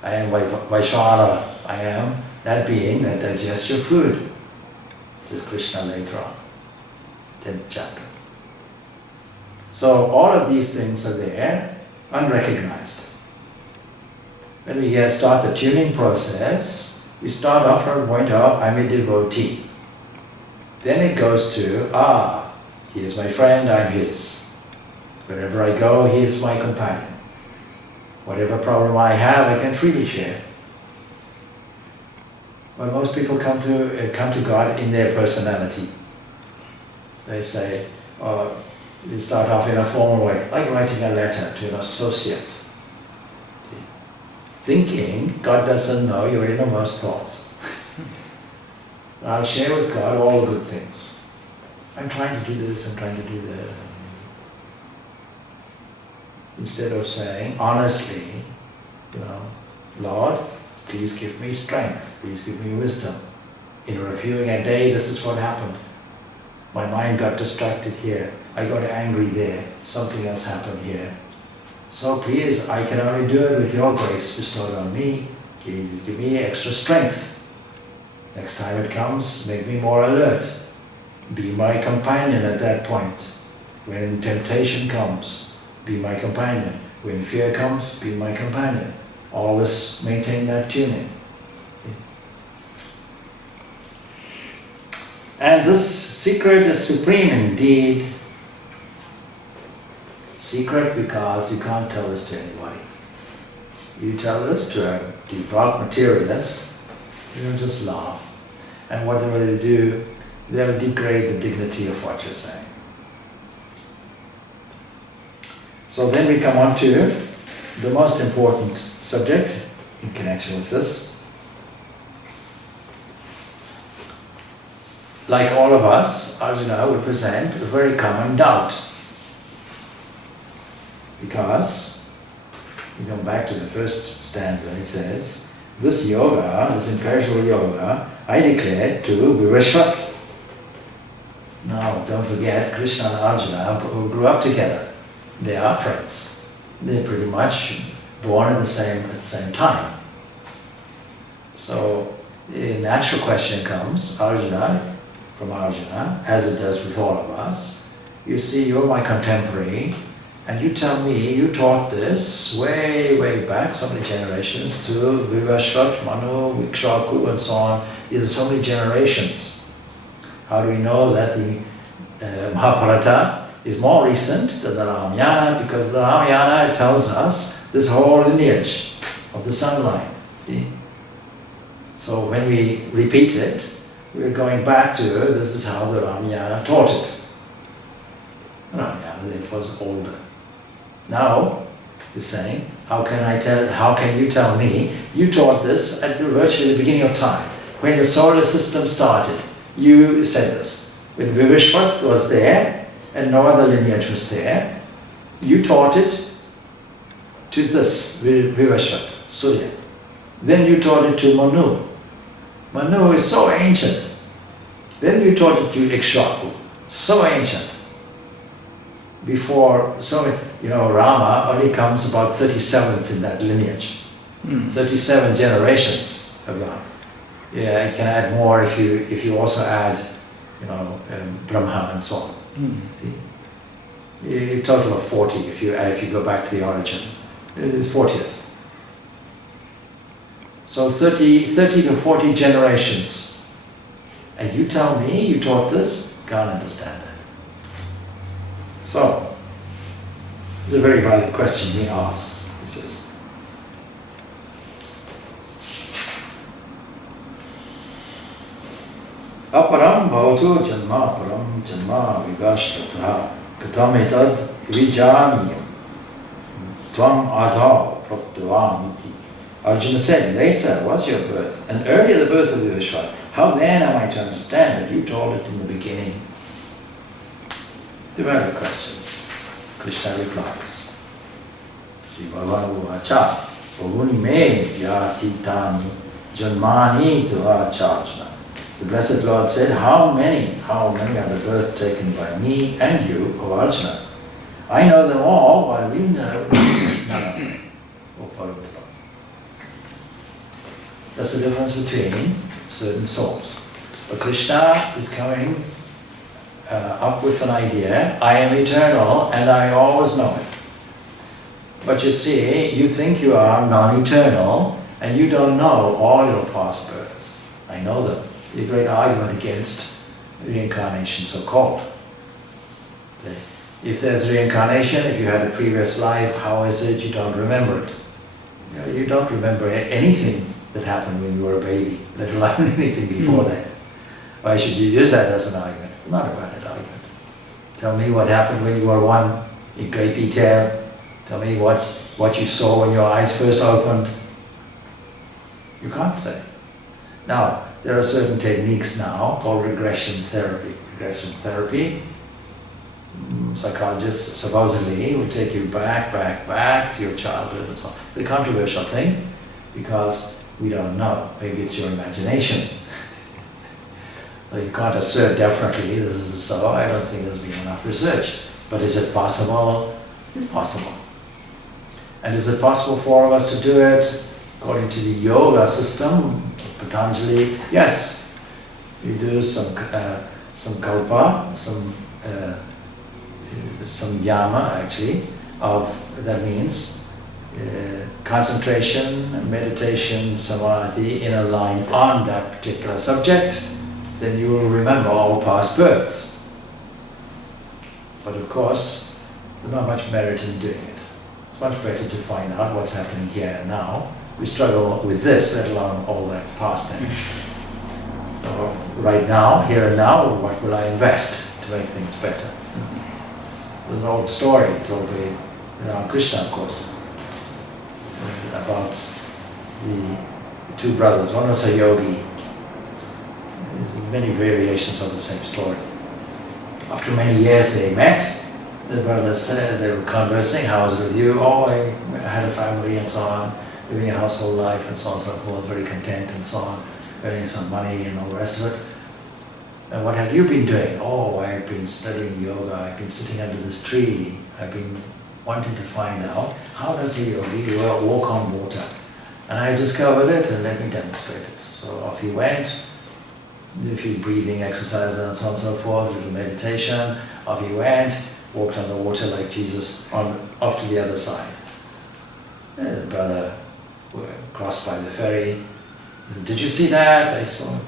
I am Vaishvara. I am that being that digests your food. Says Krishna later on, 10th chapter. So all of these things are there, unrecognized. When we start the tuning process, we start off from the point of, I'm a devotee. Then it goes to, he is my friend, I'm his. Wherever I go, he is my companion. Whatever problem I have, I can freely share. But most people come to God in their personality. They say, they start off in a formal way, like writing a letter to an associate. Thinking God doesn't know your innermost thoughts. I'll share with God all the good things. I'm trying to do this, I'm trying to do that. Instead of saying, honestly, Lord, please give me strength, please give me wisdom. In reviewing a day, this is what happened. My mind got distracted here, I got angry there, something else happened here. So please, I can only do it with your grace bestowed on me. Give me extra strength. Next time it comes, make me more alert. Be my companion at that point. When temptation comes, be my companion. When fear comes, be my companion. Always maintain that tuning. And this secret is supreme indeed. Secret because you can't tell this to anybody. You tell this to a devout materialist, they'll just laugh. And what will they do? They'll degrade the dignity of what you're saying. So then we come on to the most important subject in connection with this. Like all of us, Arjuna will present a very common doubt. Because, we come back to the first stanza, it says, this yoga, this imperishable yoga, I declare to Vivashvat. Now, don't forget, Krishna and Arjuna grew up together. They are friends. They're pretty much born at the same time. So, the natural question comes, from Arjuna, as it does with all of us. You see, you're my contemporary, and you tell me you taught this way, way back, so many generations, to Vivashvat, Manu, Vikshaku, and so on. These are so many generations. How do we know that the Mahabharata is more recent than the Ramayana? Because the Ramayana tells us this whole lineage of the sun line. So when we repeat it, we're going back to this is how the Ramayana taught it. The Ramayana therefore is older. Now, he's saying, how can you tell me you taught this at virtually the beginning of time? When the solar system started, you said this. When Vivashvat was there, and no other lineage was there, you taught it to this, Vivashvat, Surya. Then you taught it to Manu. Manu is so ancient. Then you taught it to Ikshaku, so ancient. Before, Rama only comes about 37th in that lineage. 37 generations have gone. Yeah, you can add more if you also add, Brahma and so on. See? A total of 40 if you go back to the origin. It is 40th. So 30 to 40 generations. And you tell me you taught this? Can't understand that. So, it's a very valid question he asks. He says, Aparam bhavatu janma param janma vivashtata katam etad vijaniyam tvam adha praptavaniti. Arjuna said, later was your birth, and earlier the birth of Vivashvat. How then am I to understand that you told it in the beginning? The very question. Krishna replies, Sri Bhagavan Uvacha, Bhavuni me vyatitani janmani tuvachajna. The Blessed Lord said, how many are the births taken by me and you, O Arjuna? I know them all, while you know none of them. That's the difference between certain souls. But Krishna is coming up with an idea, I am eternal and I always know it. But you see, you think you are non-eternal and you don't know all your past births. I know them. The great argument against reincarnation, so-called. If there's reincarnation, if you had a previous life, how is it you don't remember it? You don't remember anything that happened when you were a baby, let alone anything before that. Why should you use that as an argument? Not a valid argument. Tell me what happened when you were one in great detail. Tell me what you saw when your eyes first opened. You can't say. Now, there are certain techniques now called regression therapy. Regression therapy, psychologists supposedly will take you back to your childhood and so on. The controversial thing, because we don't know. Maybe it's your imagination. So you can't assert definitely this is so. I don't think there's been enough research. But is it possible? It's possible. And is it possible for all of us to do it? According to the yoga system, Patanjali, yes. You do some kalpa, some yama actually, that means concentration, meditation, samadhi in a line on that particular subject, then you will remember all past births. But of course, there's not much merit in doing it. It's much better to find out what's happening here and now. We struggle with this, let alone all that past thing. So right now, here and now, what will I invest to make things better? There's an old story told by around Krishna, of course, about the two brothers. One was a yogi. There's many variations of the same story. After many years they met. The brothers said, they were conversing, how was it with you? Oh, I had a family and so on, living a household life and so on and so forth, very content and so on, earning some money and all the rest of it. And what have you been doing? Oh, I've been studying yoga, I've been sitting under this tree, I've been wanting to find out how does a yogi walk on water. And I discovered it and let me demonstrate it. So off he went, did a few breathing exercises and so on and so forth, a little meditation, off he went, walked on the water like Jesus off to the other side. And the brother crossed by the ferry. He said, did you see that? I saw it.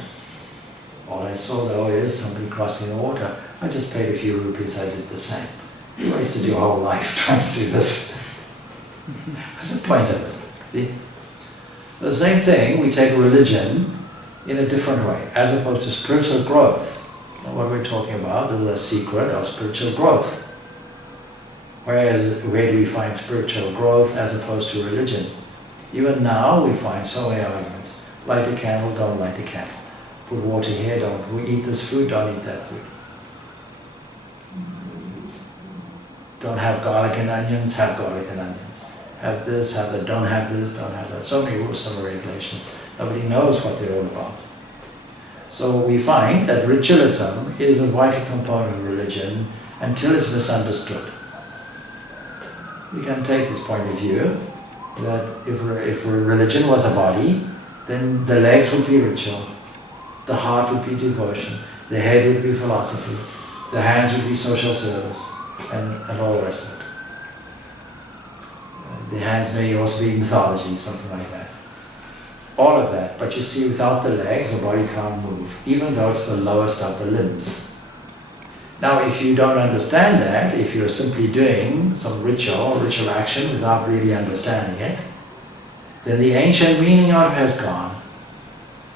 All I saw though is somebody crossing the water. I just paid a few rupees, I did the same. You wasted your whole life trying to do this. What's the point of it? See? The same thing, we take religion in a different way, as opposed to spiritual growth. Now what we're talking about is a secret of spiritual growth. Where do we find spiritual growth as opposed to religion? Even now we find so many arguments. Light a candle, don't light a candle. Put water here, don't eat this food, don't eat that food. Don't have garlic and onions, have garlic and onions. Have this, have that, don't have this, don't have that. So many rules, so many regulations. Nobody knows what they're all about. So we find that ritualism is a vital component of religion until it's misunderstood. We can take this point of view that if religion was a body, then the legs would be ritual, the heart would be devotion, the head would be philosophy, the hands would be social service, and all the rest of it. The hands may also be mythology, something like that. All of that, but you see, without the legs, the body can't move, even though it's the lowest of the limbs. Now, if you don't understand that, if you're simply doing some ritual action without really understanding it, then the ancient meaning of it has gone.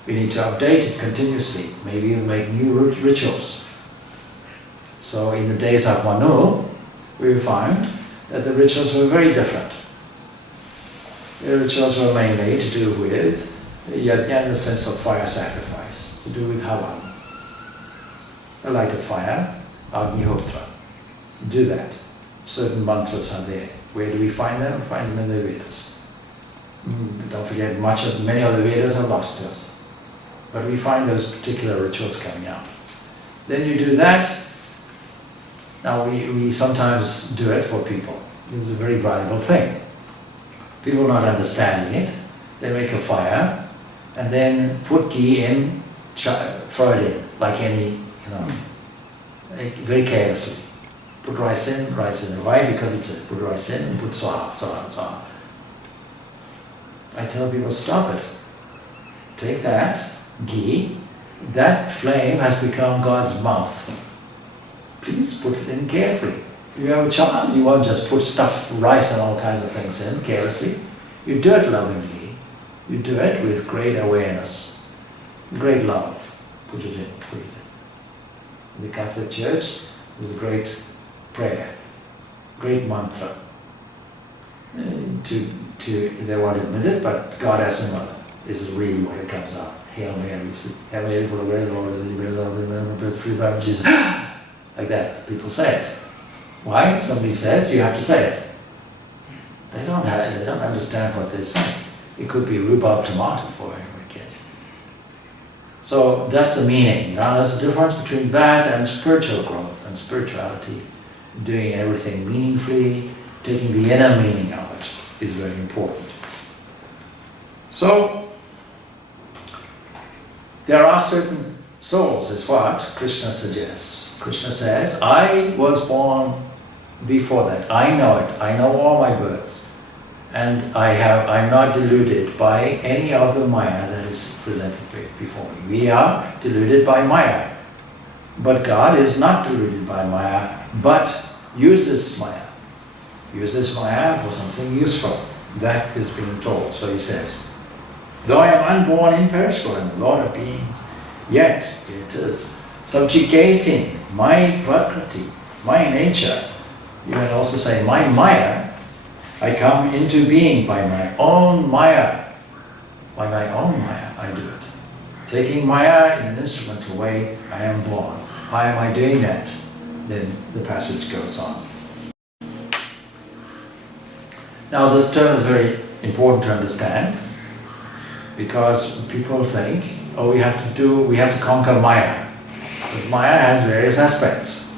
We need to update it continuously, maybe even make new rituals. So in the days of Manu, we found that the rituals were very different. The rituals were mainly to do with yajna in the sense of fire sacrifice, to do with Havan. A light of fire, Agnihotra. Do that. Certain mantras are there. Where do we find them? We find them in the Vedas. Don't forget, many of the Vedas are lost to us. But we find those particular rituals coming out. Then you do that. Now we sometimes do it for people. It's a very valuable thing. People not understanding it, they make a fire and then put ghee in, throw it in, like any, very carelessly. Put rice in. Why? Because it's it. Put rice in and put swaha. I tell people, stop it. Take that ghee, that flame has become God's mouth. Please put it in carefully. If you have a child, you won't just put rice and all kinds of things in carelessly. You do it lovingly. You do it with great awareness, great love. Put it in. In the Catholic Church, there's a great prayer, great mantra. They won't admit it, but God as a mother. This is really what it comes out. Hail Mary, Hail Mary, full of grace, the Lord is with you, blessed are you among women, free by Jesus. Like that, people say it. Why? Somebody says, you have to say it. They don't understand what they're saying. It could be rhubarb tomato for every kid. So that's the meaning. Now there's a difference between that and spiritual growth and spirituality. Doing everything meaningfully, taking the inner meaning of it is very important. So, there are certain souls, is what Krishna suggests. Krishna says, I was born before that. I know it. I know all my births. And I'm not deluded by any of the Maya that is presented before me. We are deluded by Maya. But God is not deluded by Maya, but uses Maya. Uses Maya for something useful. That is being told. So he says, though I am unborn, imperishable, and the Lord of beings, yet, here it is, subjugating my prakriti, my nature. You can also say my Maya I come into being by my own Maya. By my own Maya, I do it. Taking Maya in an instrumental way, I am born. Why am I doing that? Then the passage goes on. Now this term is very important to understand, because people think, oh, we have to conquer Maya. But Maya has various aspects.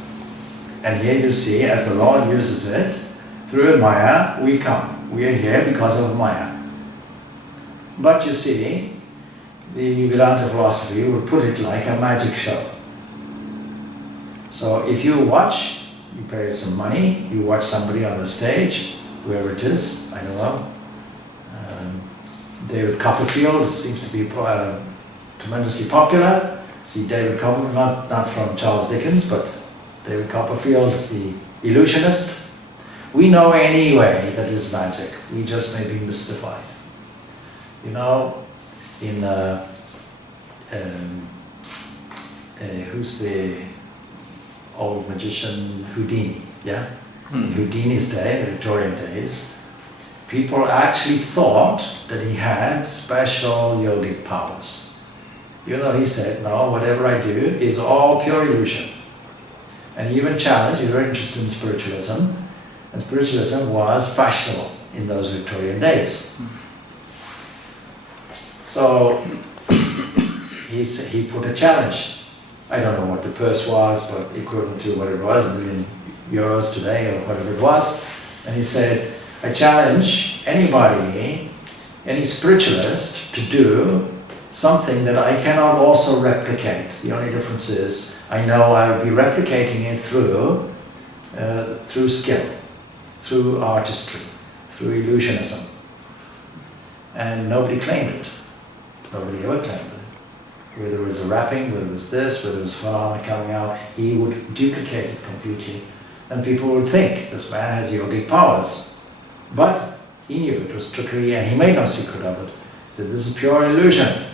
And here you see, as the Lord uses it, through Maya we come. We are here because of Maya. But you see, the Vedanta philosophy would put it like a magic show. So if you watch, you pay some money, you watch somebody on the stage, whoever it is, I don't know, David Copperfield seems to be tremendously popular. See David Copperfield, not from Charles Dickens, but David Copperfield, the illusionist. We know anyway that it's magic, we just may be mystified. You know, in who's the old magician, Houdini, yeah? In Houdini's day, the Victorian days, people actually thought that he had special yogic powers. Even though he said, no, whatever I do is all pure illusion. And he even challenged, he was very interested in spiritualism, and spiritualism was fashionable in those Victorian days. So he put a challenge. I don't know what the purse was, but equivalent to what it was, €1 million today or whatever it was. And he said, I challenge anybody, any spiritualist, to do something that I cannot also replicate. The only difference is I know I will be replicating it through skill, through artistry, through illusionism. And nobody claimed it. Nobody ever claimed it. Whether it was a rapping, whether it was this, whether it was phenomena coming out, he would duplicate it completely. And people would think, this man has yogic powers. But he knew it was trickery and he made no secret of it. He said, this is pure illusion.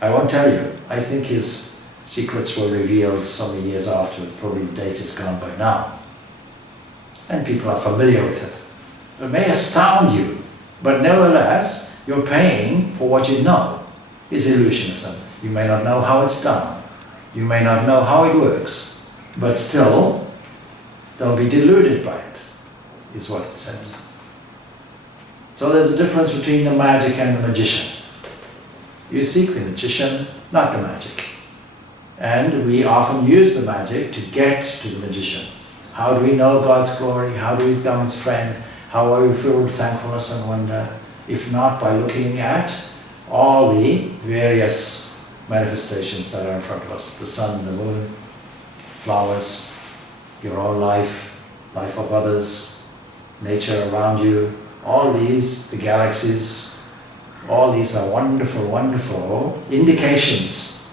I won't tell you. I think his secrets were revealed so many years after, probably the date is gone by now. And people are familiar with it. It may astound you, but nevertheless, you're paying for what you know is illusionism. You may not know how it's done. You may not know how it works. But still, don't be deluded by it, is what it says. So there's a difference between the magic and the magician. You seek the magician, not the magic. And we often use the magic to get to the magician. How do we know God's glory? How do we become His friend? How are we filled with thankfulness and wonder? If not by looking at all the various manifestations that are in front of us. The sun, the moon, flowers, your own life, life of others, nature around you, all these, the galaxies, all these are wonderful, wonderful indications.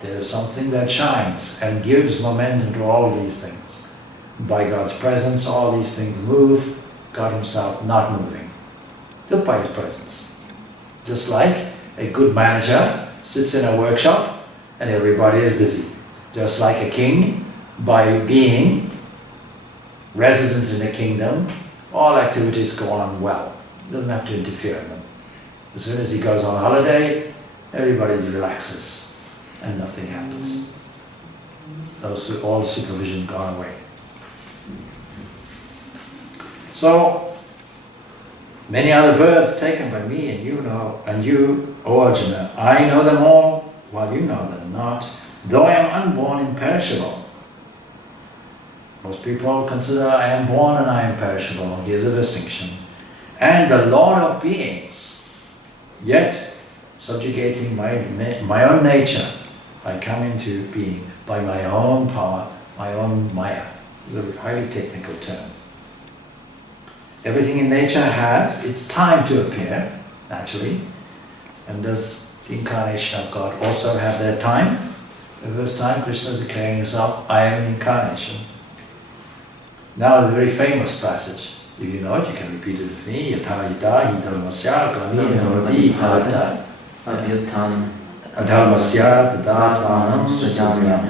There is something that shines and gives momentum to all these things. By God's presence, all these things move, God Himself not moving, just by His presence. Just like a good manager sits in a workshop and everybody is busy. Just like a king, by being resident in a kingdom, all activities go on well. Doesn't have to interfere in them. As soon as he goes on holiday, everybody relaxes and nothing happens. All supervision gone away. So, many other births taken by me and you know, and you, O Arjuna, I know them all, while you know them not, though I am unborn imperishable. Most people consider I am born and I am perishable. Here's a distinction. And the Lord of beings, yet subjugating my own nature, I come into being by my own power, my own Maya. It's a highly technical term. Everything in nature has its time to appear, naturally. And does the incarnation of God also have their time? The first time Krishna is declaring himself, I am an incarnation. Now the very famous passage. If you know it, you can repeat it with me. Yatha yata hi dharmasya gami bhavati bhavata adharmasya tadatanam sujamyam.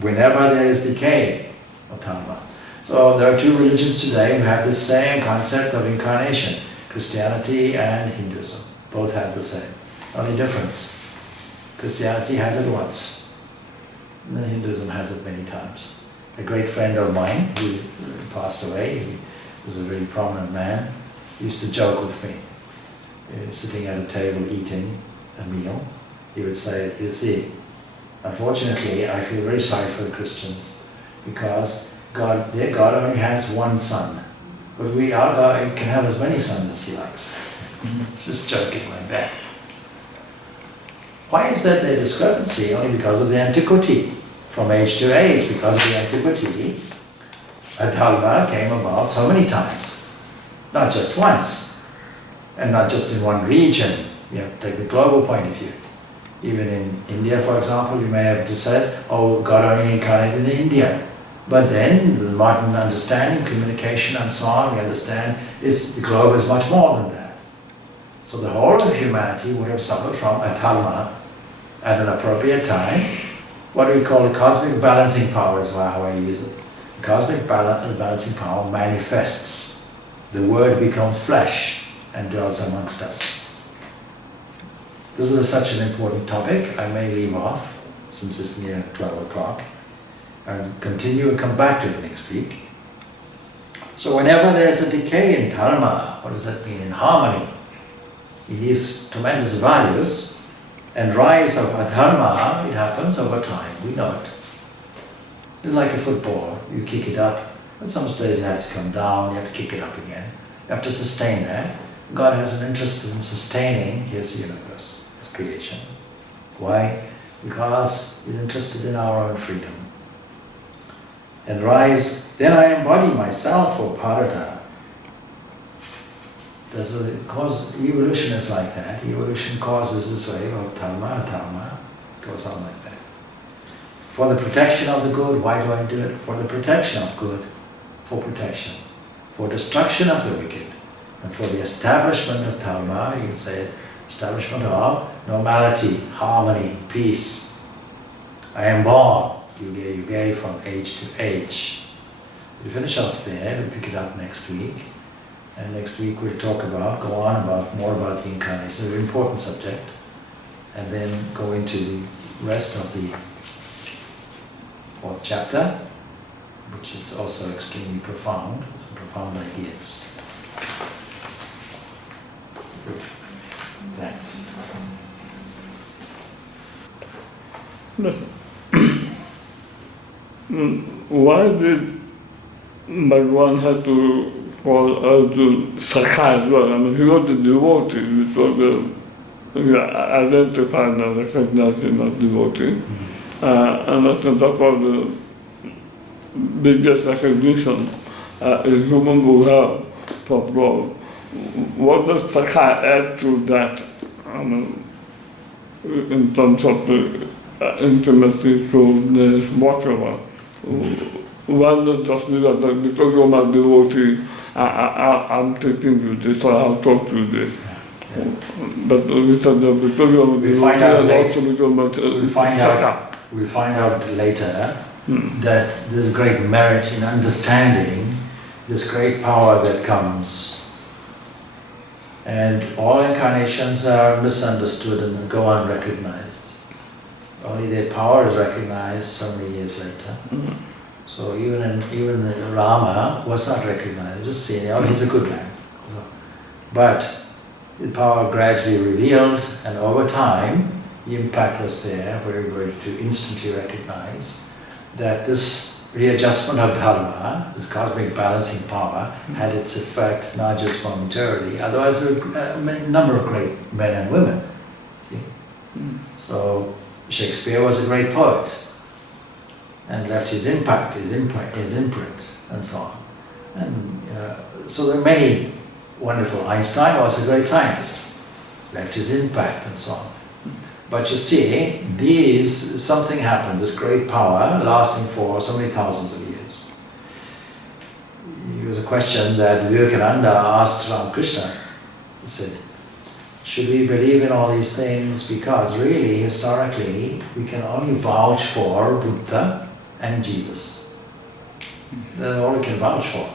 Whenever there is decay of dharma. So there are two religions today who have the same concept of incarnation, Christianity and Hinduism. Both have the same. Only difference, Christianity has it once, and Hinduism has it many times. A great friend of mine who passed away, he was a very prominent man, used to joke with me. Sitting at a table eating a meal, he would say, you see, unfortunately I feel very sorry for the Christians because their God only has one son, but our God can have as many sons as he likes. It's just joking like that. Why is that their discrepancy? Only because of the antiquity. From age to age, because of the antiquity, Dharma came about so many times, not just once, and not just in one region. You have to take the global point of view. Even in India, for example, you may have just said, oh, God only incarnated in India. But then, the modern understanding, communication and so on, we understand the globe is much more than that. So the whole of humanity would have suffered from adharma at an appropriate time. What do we call the cosmic balancing power is how I use it. The cosmic balancing power manifests. The Word becomes flesh and dwells amongst us. This is such an important topic. I may leave off since it's near 12 o'clock and continue and come back to it next week. So whenever there is a decay in dharma, what does that mean? In harmony, in these tremendous values, and rise of adharma, it happens over time, we know it. It's like a football, you kick it up, at some stage you have to come down, you have to kick it up again. You have to sustain that. God has an interest in sustaining His universe, His creation. Why? Because He's interested in our own freedom. And rise, then I embody myself, O Bharata. Because evolution is like that. Evolution causes this wave of dharma, adharma. It goes on like that. For the protection of the good, why do I do it? For the protection of good, for protection. For destruction of the wicked, and for the establishment of dharma, you can say establishment of normality, harmony, peace. I am born, yuge yuge, from age to age. We finish off there, we'll pick it up next week. And next week we'll go on more about the incarnation, a very important subject, and then go into the rest of the 4th chapter, which is also extremely profound ideas. Good. Thanks. Why did Bhagwan have to call Arjuna Sakha as well? I mean, he was a devotee, which was identified and recognized him as devotee. And I think that was the biggest recognition a human will have for God. What does Sakha add to that? I mean, in terms of the intimacy, closeness, whatever. One does just do that because you're my devotee, I'm taking you this, or I'll talk to you this. But we said that because you're my devotee, we'll find out later that there's great merit in understanding this great power that comes. And all incarnations are misunderstood and go unrecognized. Only their power is recognized so many years later. So even Rama was not recognized, just saying, oh, he's a good man. But the power gradually revealed, and over time, the impact was there for everybody to instantly recognize that this readjustment of dharma, this cosmic balancing power, had its effect not just momentarily, otherwise there were a number of great men and women. See? So Shakespeare was a great poet and left his impact, his imprint, and so on. And so there are many wonderful. Einstein was a great scientist, left his impact, and so on. But you see, something happened, this great power lasting for so many thousands of years. It was a question that Vivekananda asked Ramakrishna. He said, should we believe in all these things? Because really, historically, we can only vouch for Buddha and Jesus. They're all we can vouch for.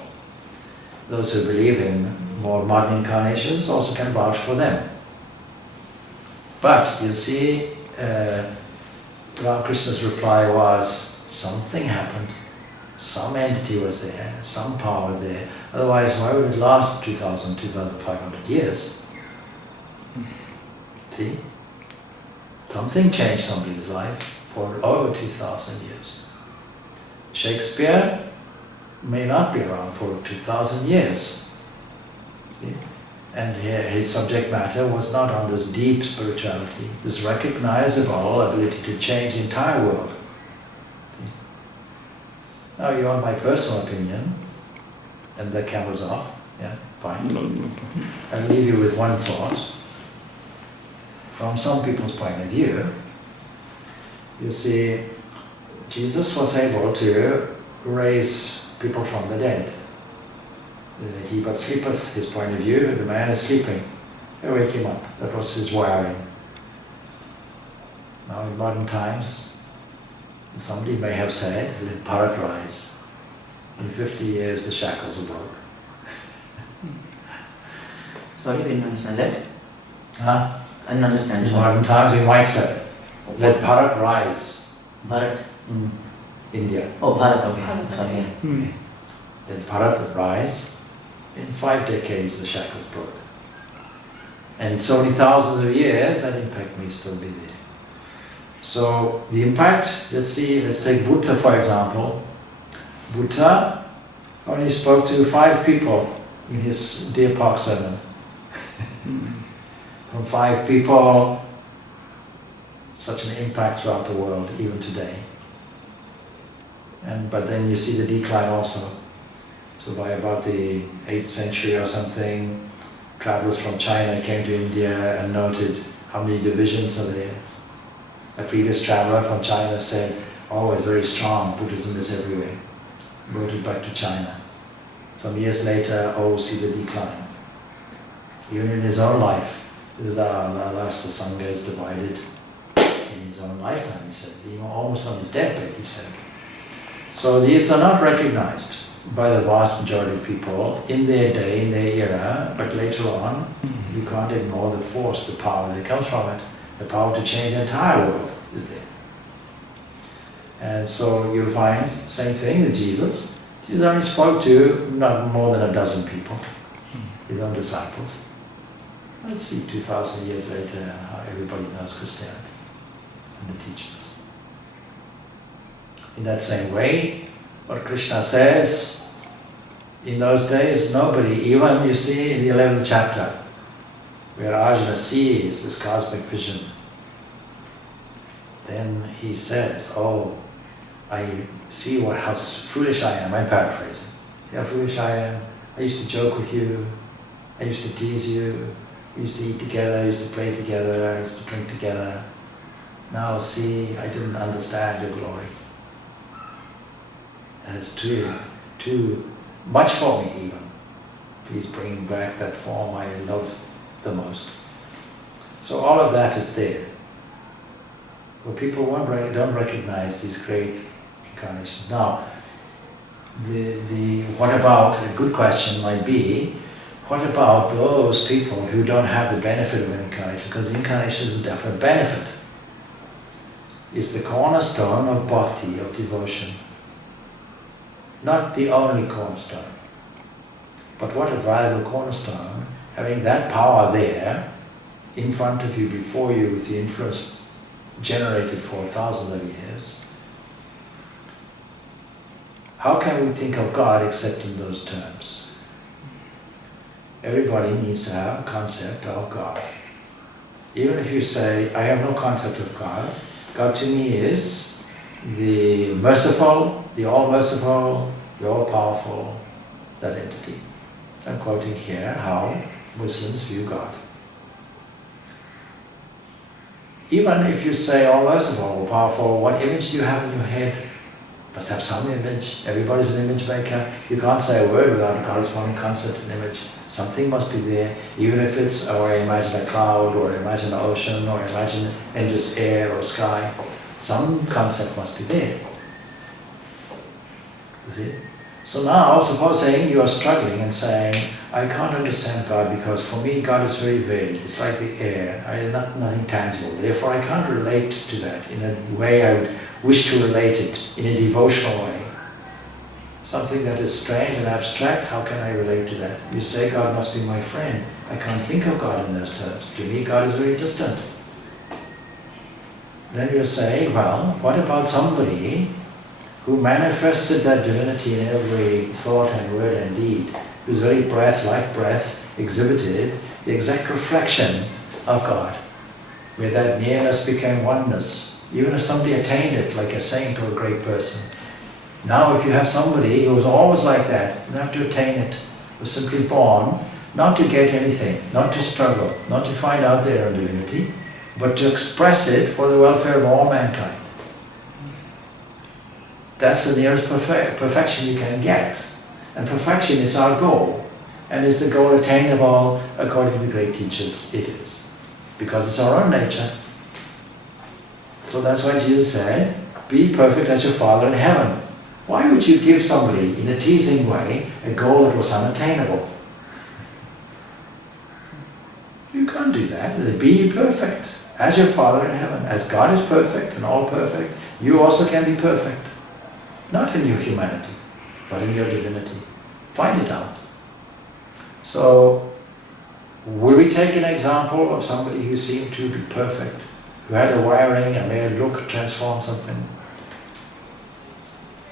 Those who believe in more modern incarnations also can vouch for them. But you see, Ramakrishna's reply was, something happened, some entity was there, some power there. Otherwise, why would it last 2,000, 2,500 years? See? Something changed somebody's life for over 2,000 years. Shakespeare may not be around for 2,000 years. See? And his subject matter was not on this deep spirituality, this recognizable ability to change the entire world. See? Now you want my personal opinion, and the camera's off, yeah, fine. I'll leave you with one thought. From some people's point of view, you see, Jesus was able to raise people from the dead. He but sleepeth, his point of view, the man is sleeping. They wake him up. That was his wiring. Now in modern times, somebody may have said, let Bharat rise. In 50 years the shackles will broke. Sorry, we didn't understand that. Huh? I didn't understand. In modern times we might say, let Bharat rise. Bharat? India. Oh, Bharat, okay. Sorry, yeah. Let Bharat rise. In 5 decades the shackles broke. And so many thousands of years, that impact may still be there. So the impact, let's take Buddha for example. Buddha only spoke to 5 people in his Deer Park sermon. From 5 people, such an impact throughout the world, even today. But then you see the decline also. So by about the 8th century or something, travelers from China came to India and noted how many divisions are there. A previous traveler from China said, oh, it's very strong, Buddhism is everywhere. Brought it back to China. Some years later, oh, see the decline. Even in his own life, this is the Sangha is divided in his own lifetime, he said, even almost on his deathbed, he said. So these are not recognized by the vast majority of people in their day, in their era, but later on, you can't ignore the force, the power that comes from it. The power to change the entire world is there. And so you'll find, same thing with Jesus. Jesus only spoke to not more than a dozen people, his own disciples. Let's see, 2,000 years later, how everybody knows Christianity and the teachings. In that same way, what Krishna says, in those days, nobody, even you see in the 11th chapter, where Arjuna sees this cosmic vision, then he says, oh, I see how foolish I am. I'm paraphrasing. See how foolish I am. I used to joke with you. I used to tease you. We used to eat together. I used to play together. I used to drink together. Now see, I didn't understand your glory. And it's too much for me even. Please bring back that form I love the most. So all of that is there. But people don't recognize these great incarnations. Now, what about, a good question might be, what about those people who don't have the benefit of an incarnation? Because the incarnation is a definite benefit. It's the cornerstone of bhakti, of devotion. Not the only cornerstone. But what a valuable cornerstone, having that power there, in front of you, before you, with the influence generated for thousands of years. How can we think of God except in those terms? Everybody needs to have a concept of God. Even if you say, I have no concept of God, God to me is the merciful, the all-merciful, the all-powerful, that entity. I'm quoting here how Muslims view God. Even if you say all merciful, all powerful, what image do you have in your head? Must have some image. Everybody's an image maker. You can't say a word without a corresponding concept and image. Something must be there, even if it's, or imagine a cloud, or imagine an ocean, or imagine endless air or sky. Some concept must be there. You see? So now, supposing you are struggling and saying, I can't understand God because for me God is very vague. It's like the air. Nothing tangible. Therefore I can't relate to that in a way I would wish to relate it, in a devotional way. Something that is strange and abstract, how can I relate to that? You say God must be my friend. I can't think of God in those terms. To me God is very distant. Then you say, well, what about somebody who manifested that divinity in every thought and word and deed, whose very breath, life breath, exhibited the exact reflection of God, where that nearness became oneness, even if somebody attained it, like a saint or a great person. Now if you have somebody who was always like that, you don't have to attain it, was simply born, not to get anything, not to struggle, not to find out their own divinity, but to express it for the welfare of all mankind. That's the nearest perfection you can get. And perfection is our goal. And is the goal attainable according to the great teachers? It is. Because it's our own nature. So that's why Jesus said, be perfect as your Father in heaven. Why would you give somebody, in a teasing way, a goal that was unattainable? You can't do that. Be perfect as your Father in heaven. As God is perfect and all perfect, you also can be perfect. Not in your humanity, but in your divinity. Find it out. So, will we take an example of somebody who seemed to be perfect, who had a wiring, a mere look, transform something?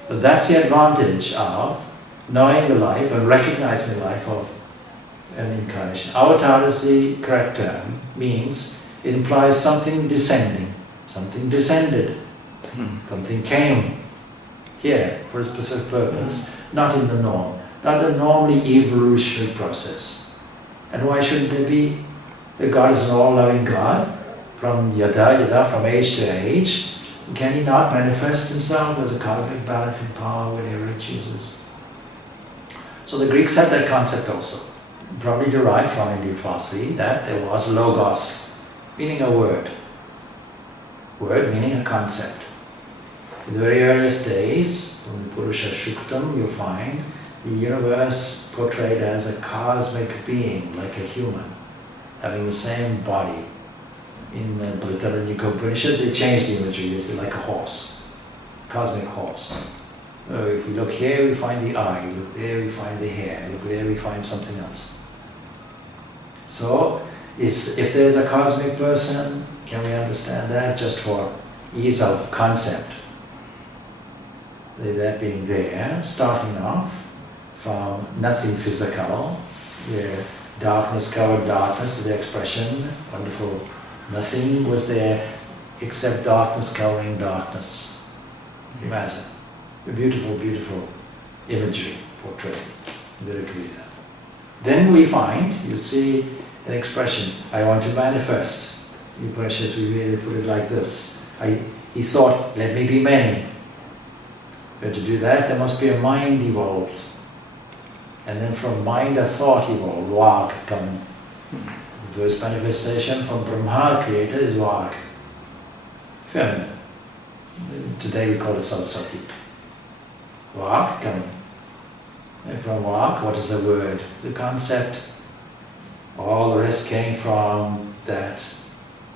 But that's the advantage of knowing the life and recognizing the life of an incarnation. Avatar is the correct term, means it implies something descending, something descended, something came here for a specific purpose, not in the norm, not the normally evolutionary process. And why shouldn't there be? The God is an all-loving God, from yada, from age to age. Can he not manifest himself as a cosmic balancing power whenever he chooses? So the Greeks had that concept also, probably derived from Indian philosophy, that there was logos, meaning a word. Word meaning a concept. In the very earliest days, from the Purusha Shuktam, you'll find the universe portrayed as a cosmic being, like a human, having the same body. In the Britannica Upanishad, they changed the imagery. They say like a horse, cosmic horse. If we look here, we find the eye. Look there, we find the hair. Look there, we find something else. So, if there's a cosmic person, can we understand that just for ease of concept? That being there, starting off from nothing physical, where darkness covered darkness, the expression, wonderful. Nothing was there except darkness covering darkness. Imagine. A beautiful, beautiful imagery portrayed in the Gita. Then we find, you see an expression, I want to manifest. The Upanishads, we really put it like this. He thought, let me be many. But to do that, there must be a mind evolved. And then from mind, a thought evolved, Vak coming. The first manifestation from Brahma, creator, is Vak. Feminine. Today we call it Saraswati. Vak coming. And from Vak, what is the word? The concept. All the rest came from that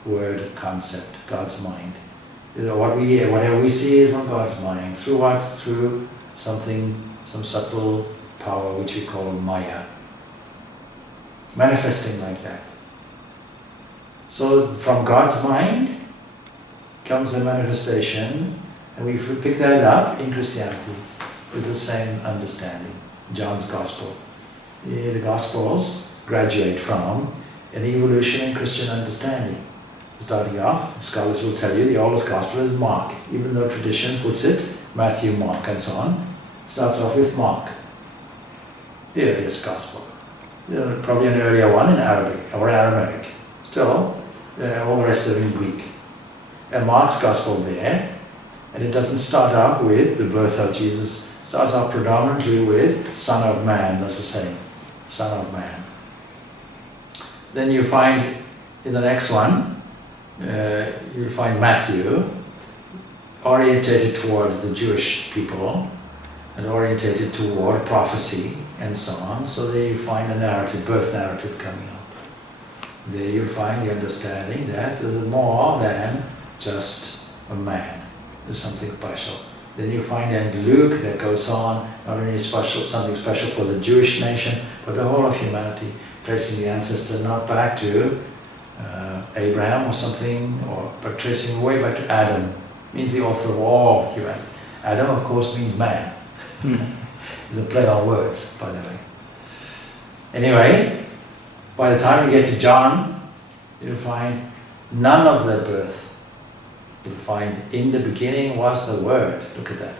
word concept, God's mind. Whatever we see is from God's mind. Through what? Through something, some subtle power which we call Maya. Manifesting like that. So from God's mind comes a manifestation, and we pick that up in Christianity with the same understanding. John's Gospel. The Gospels graduate from an evolution in Christian understanding. Starting off, scholars will tell you the oldest Gospel is Mark, even though tradition puts it Matthew, Mark, and so on. Starts off with Mark, the earliest Gospel. Probably an earlier one in Arabic or Aramaic. Still, all the rest are in Greek. And Mark's Gospel there, and it doesn't start off with the birth of Jesus. It starts off predominantly with Son of Man, that's the same. Son of Man. Then you find in the next one, you'll find Matthew, orientated toward the Jewish people, and orientated toward prophecy and so on. So there you find a narrative, birth narrative coming out. There you find the understanding that there's more than just a man. There's something special. Then you find in Luke that goes on, not only special, something special for the Jewish nation, but the whole of humanity, tracing the ancestor not back to Abraham or something, but tracing way back to Adam, means the author of all humanity. Adam, of course, means man. It's a play on words, by the way. Anyway, by the time you get to John, you'll find none of their birth. You'll find in the beginning was the Word. Look at that.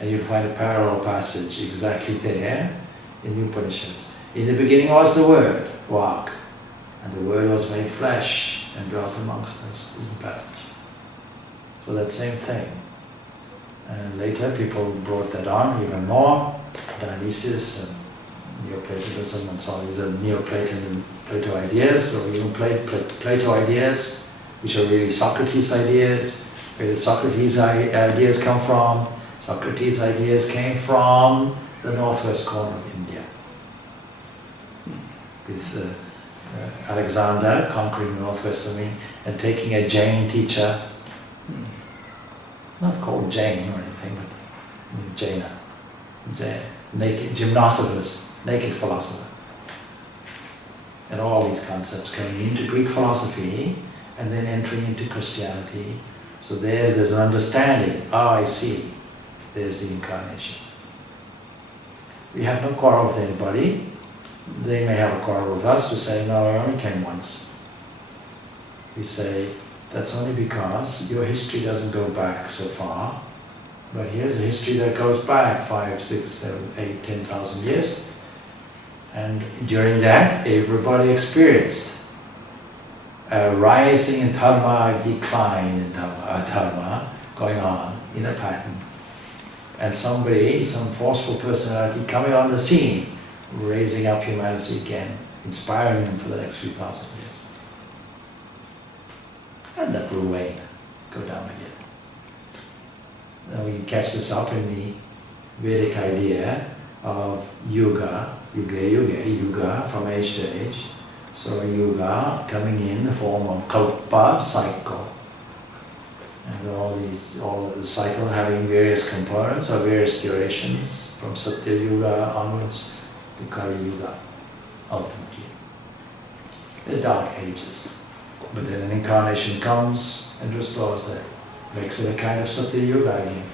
And you'll find a parallel passage exactly there in the Upanishads. In the beginning was the Word, Vak, and the Word was made flesh and dwelt amongst us, is the passage. So that same thing. And later people brought that on even more, Dionysius and Neoplatonism and so on. These are Neoplaton Plato ideas, or even Plato ideas, which are really Socrates' ideas. Where did Socrates' ideas come from? Socrates' ideas came from the northwest corner of India. With Alexander conquering the northwest of India and taking a Jain teacher, not called Jain or anything, but Jaina, naked gymnosophers, naked philosopher. And all these concepts coming into Greek philosophy and then entering into Christianity. So there's an understanding. I see. There's the incarnation. We have no quarrel with anybody. They may have a quarrel with us to say, no, I only came once. We say, that's only because your history doesn't go back so far. But here's a history that goes back 5, 6, 7, 8, 10,000 years. And during that, everybody experienced a rising in dharma, a decline in dharma going on in a pattern. And somebody, some forceful personality coming on the scene, raising up humanity again, inspiring them for the next few thousand years. And that will wane, go down again. Now we can catch this up in the Vedic idea of yuga from age to age. So a yuga coming in the form of kalpa, cycle. And all the cycle having various components or various durations from Satya Yuga onwards to Kali Yuga, ultimately. The dark ages. But then an incarnation comes and restores that. Makes it a kind of Satya Yuga again.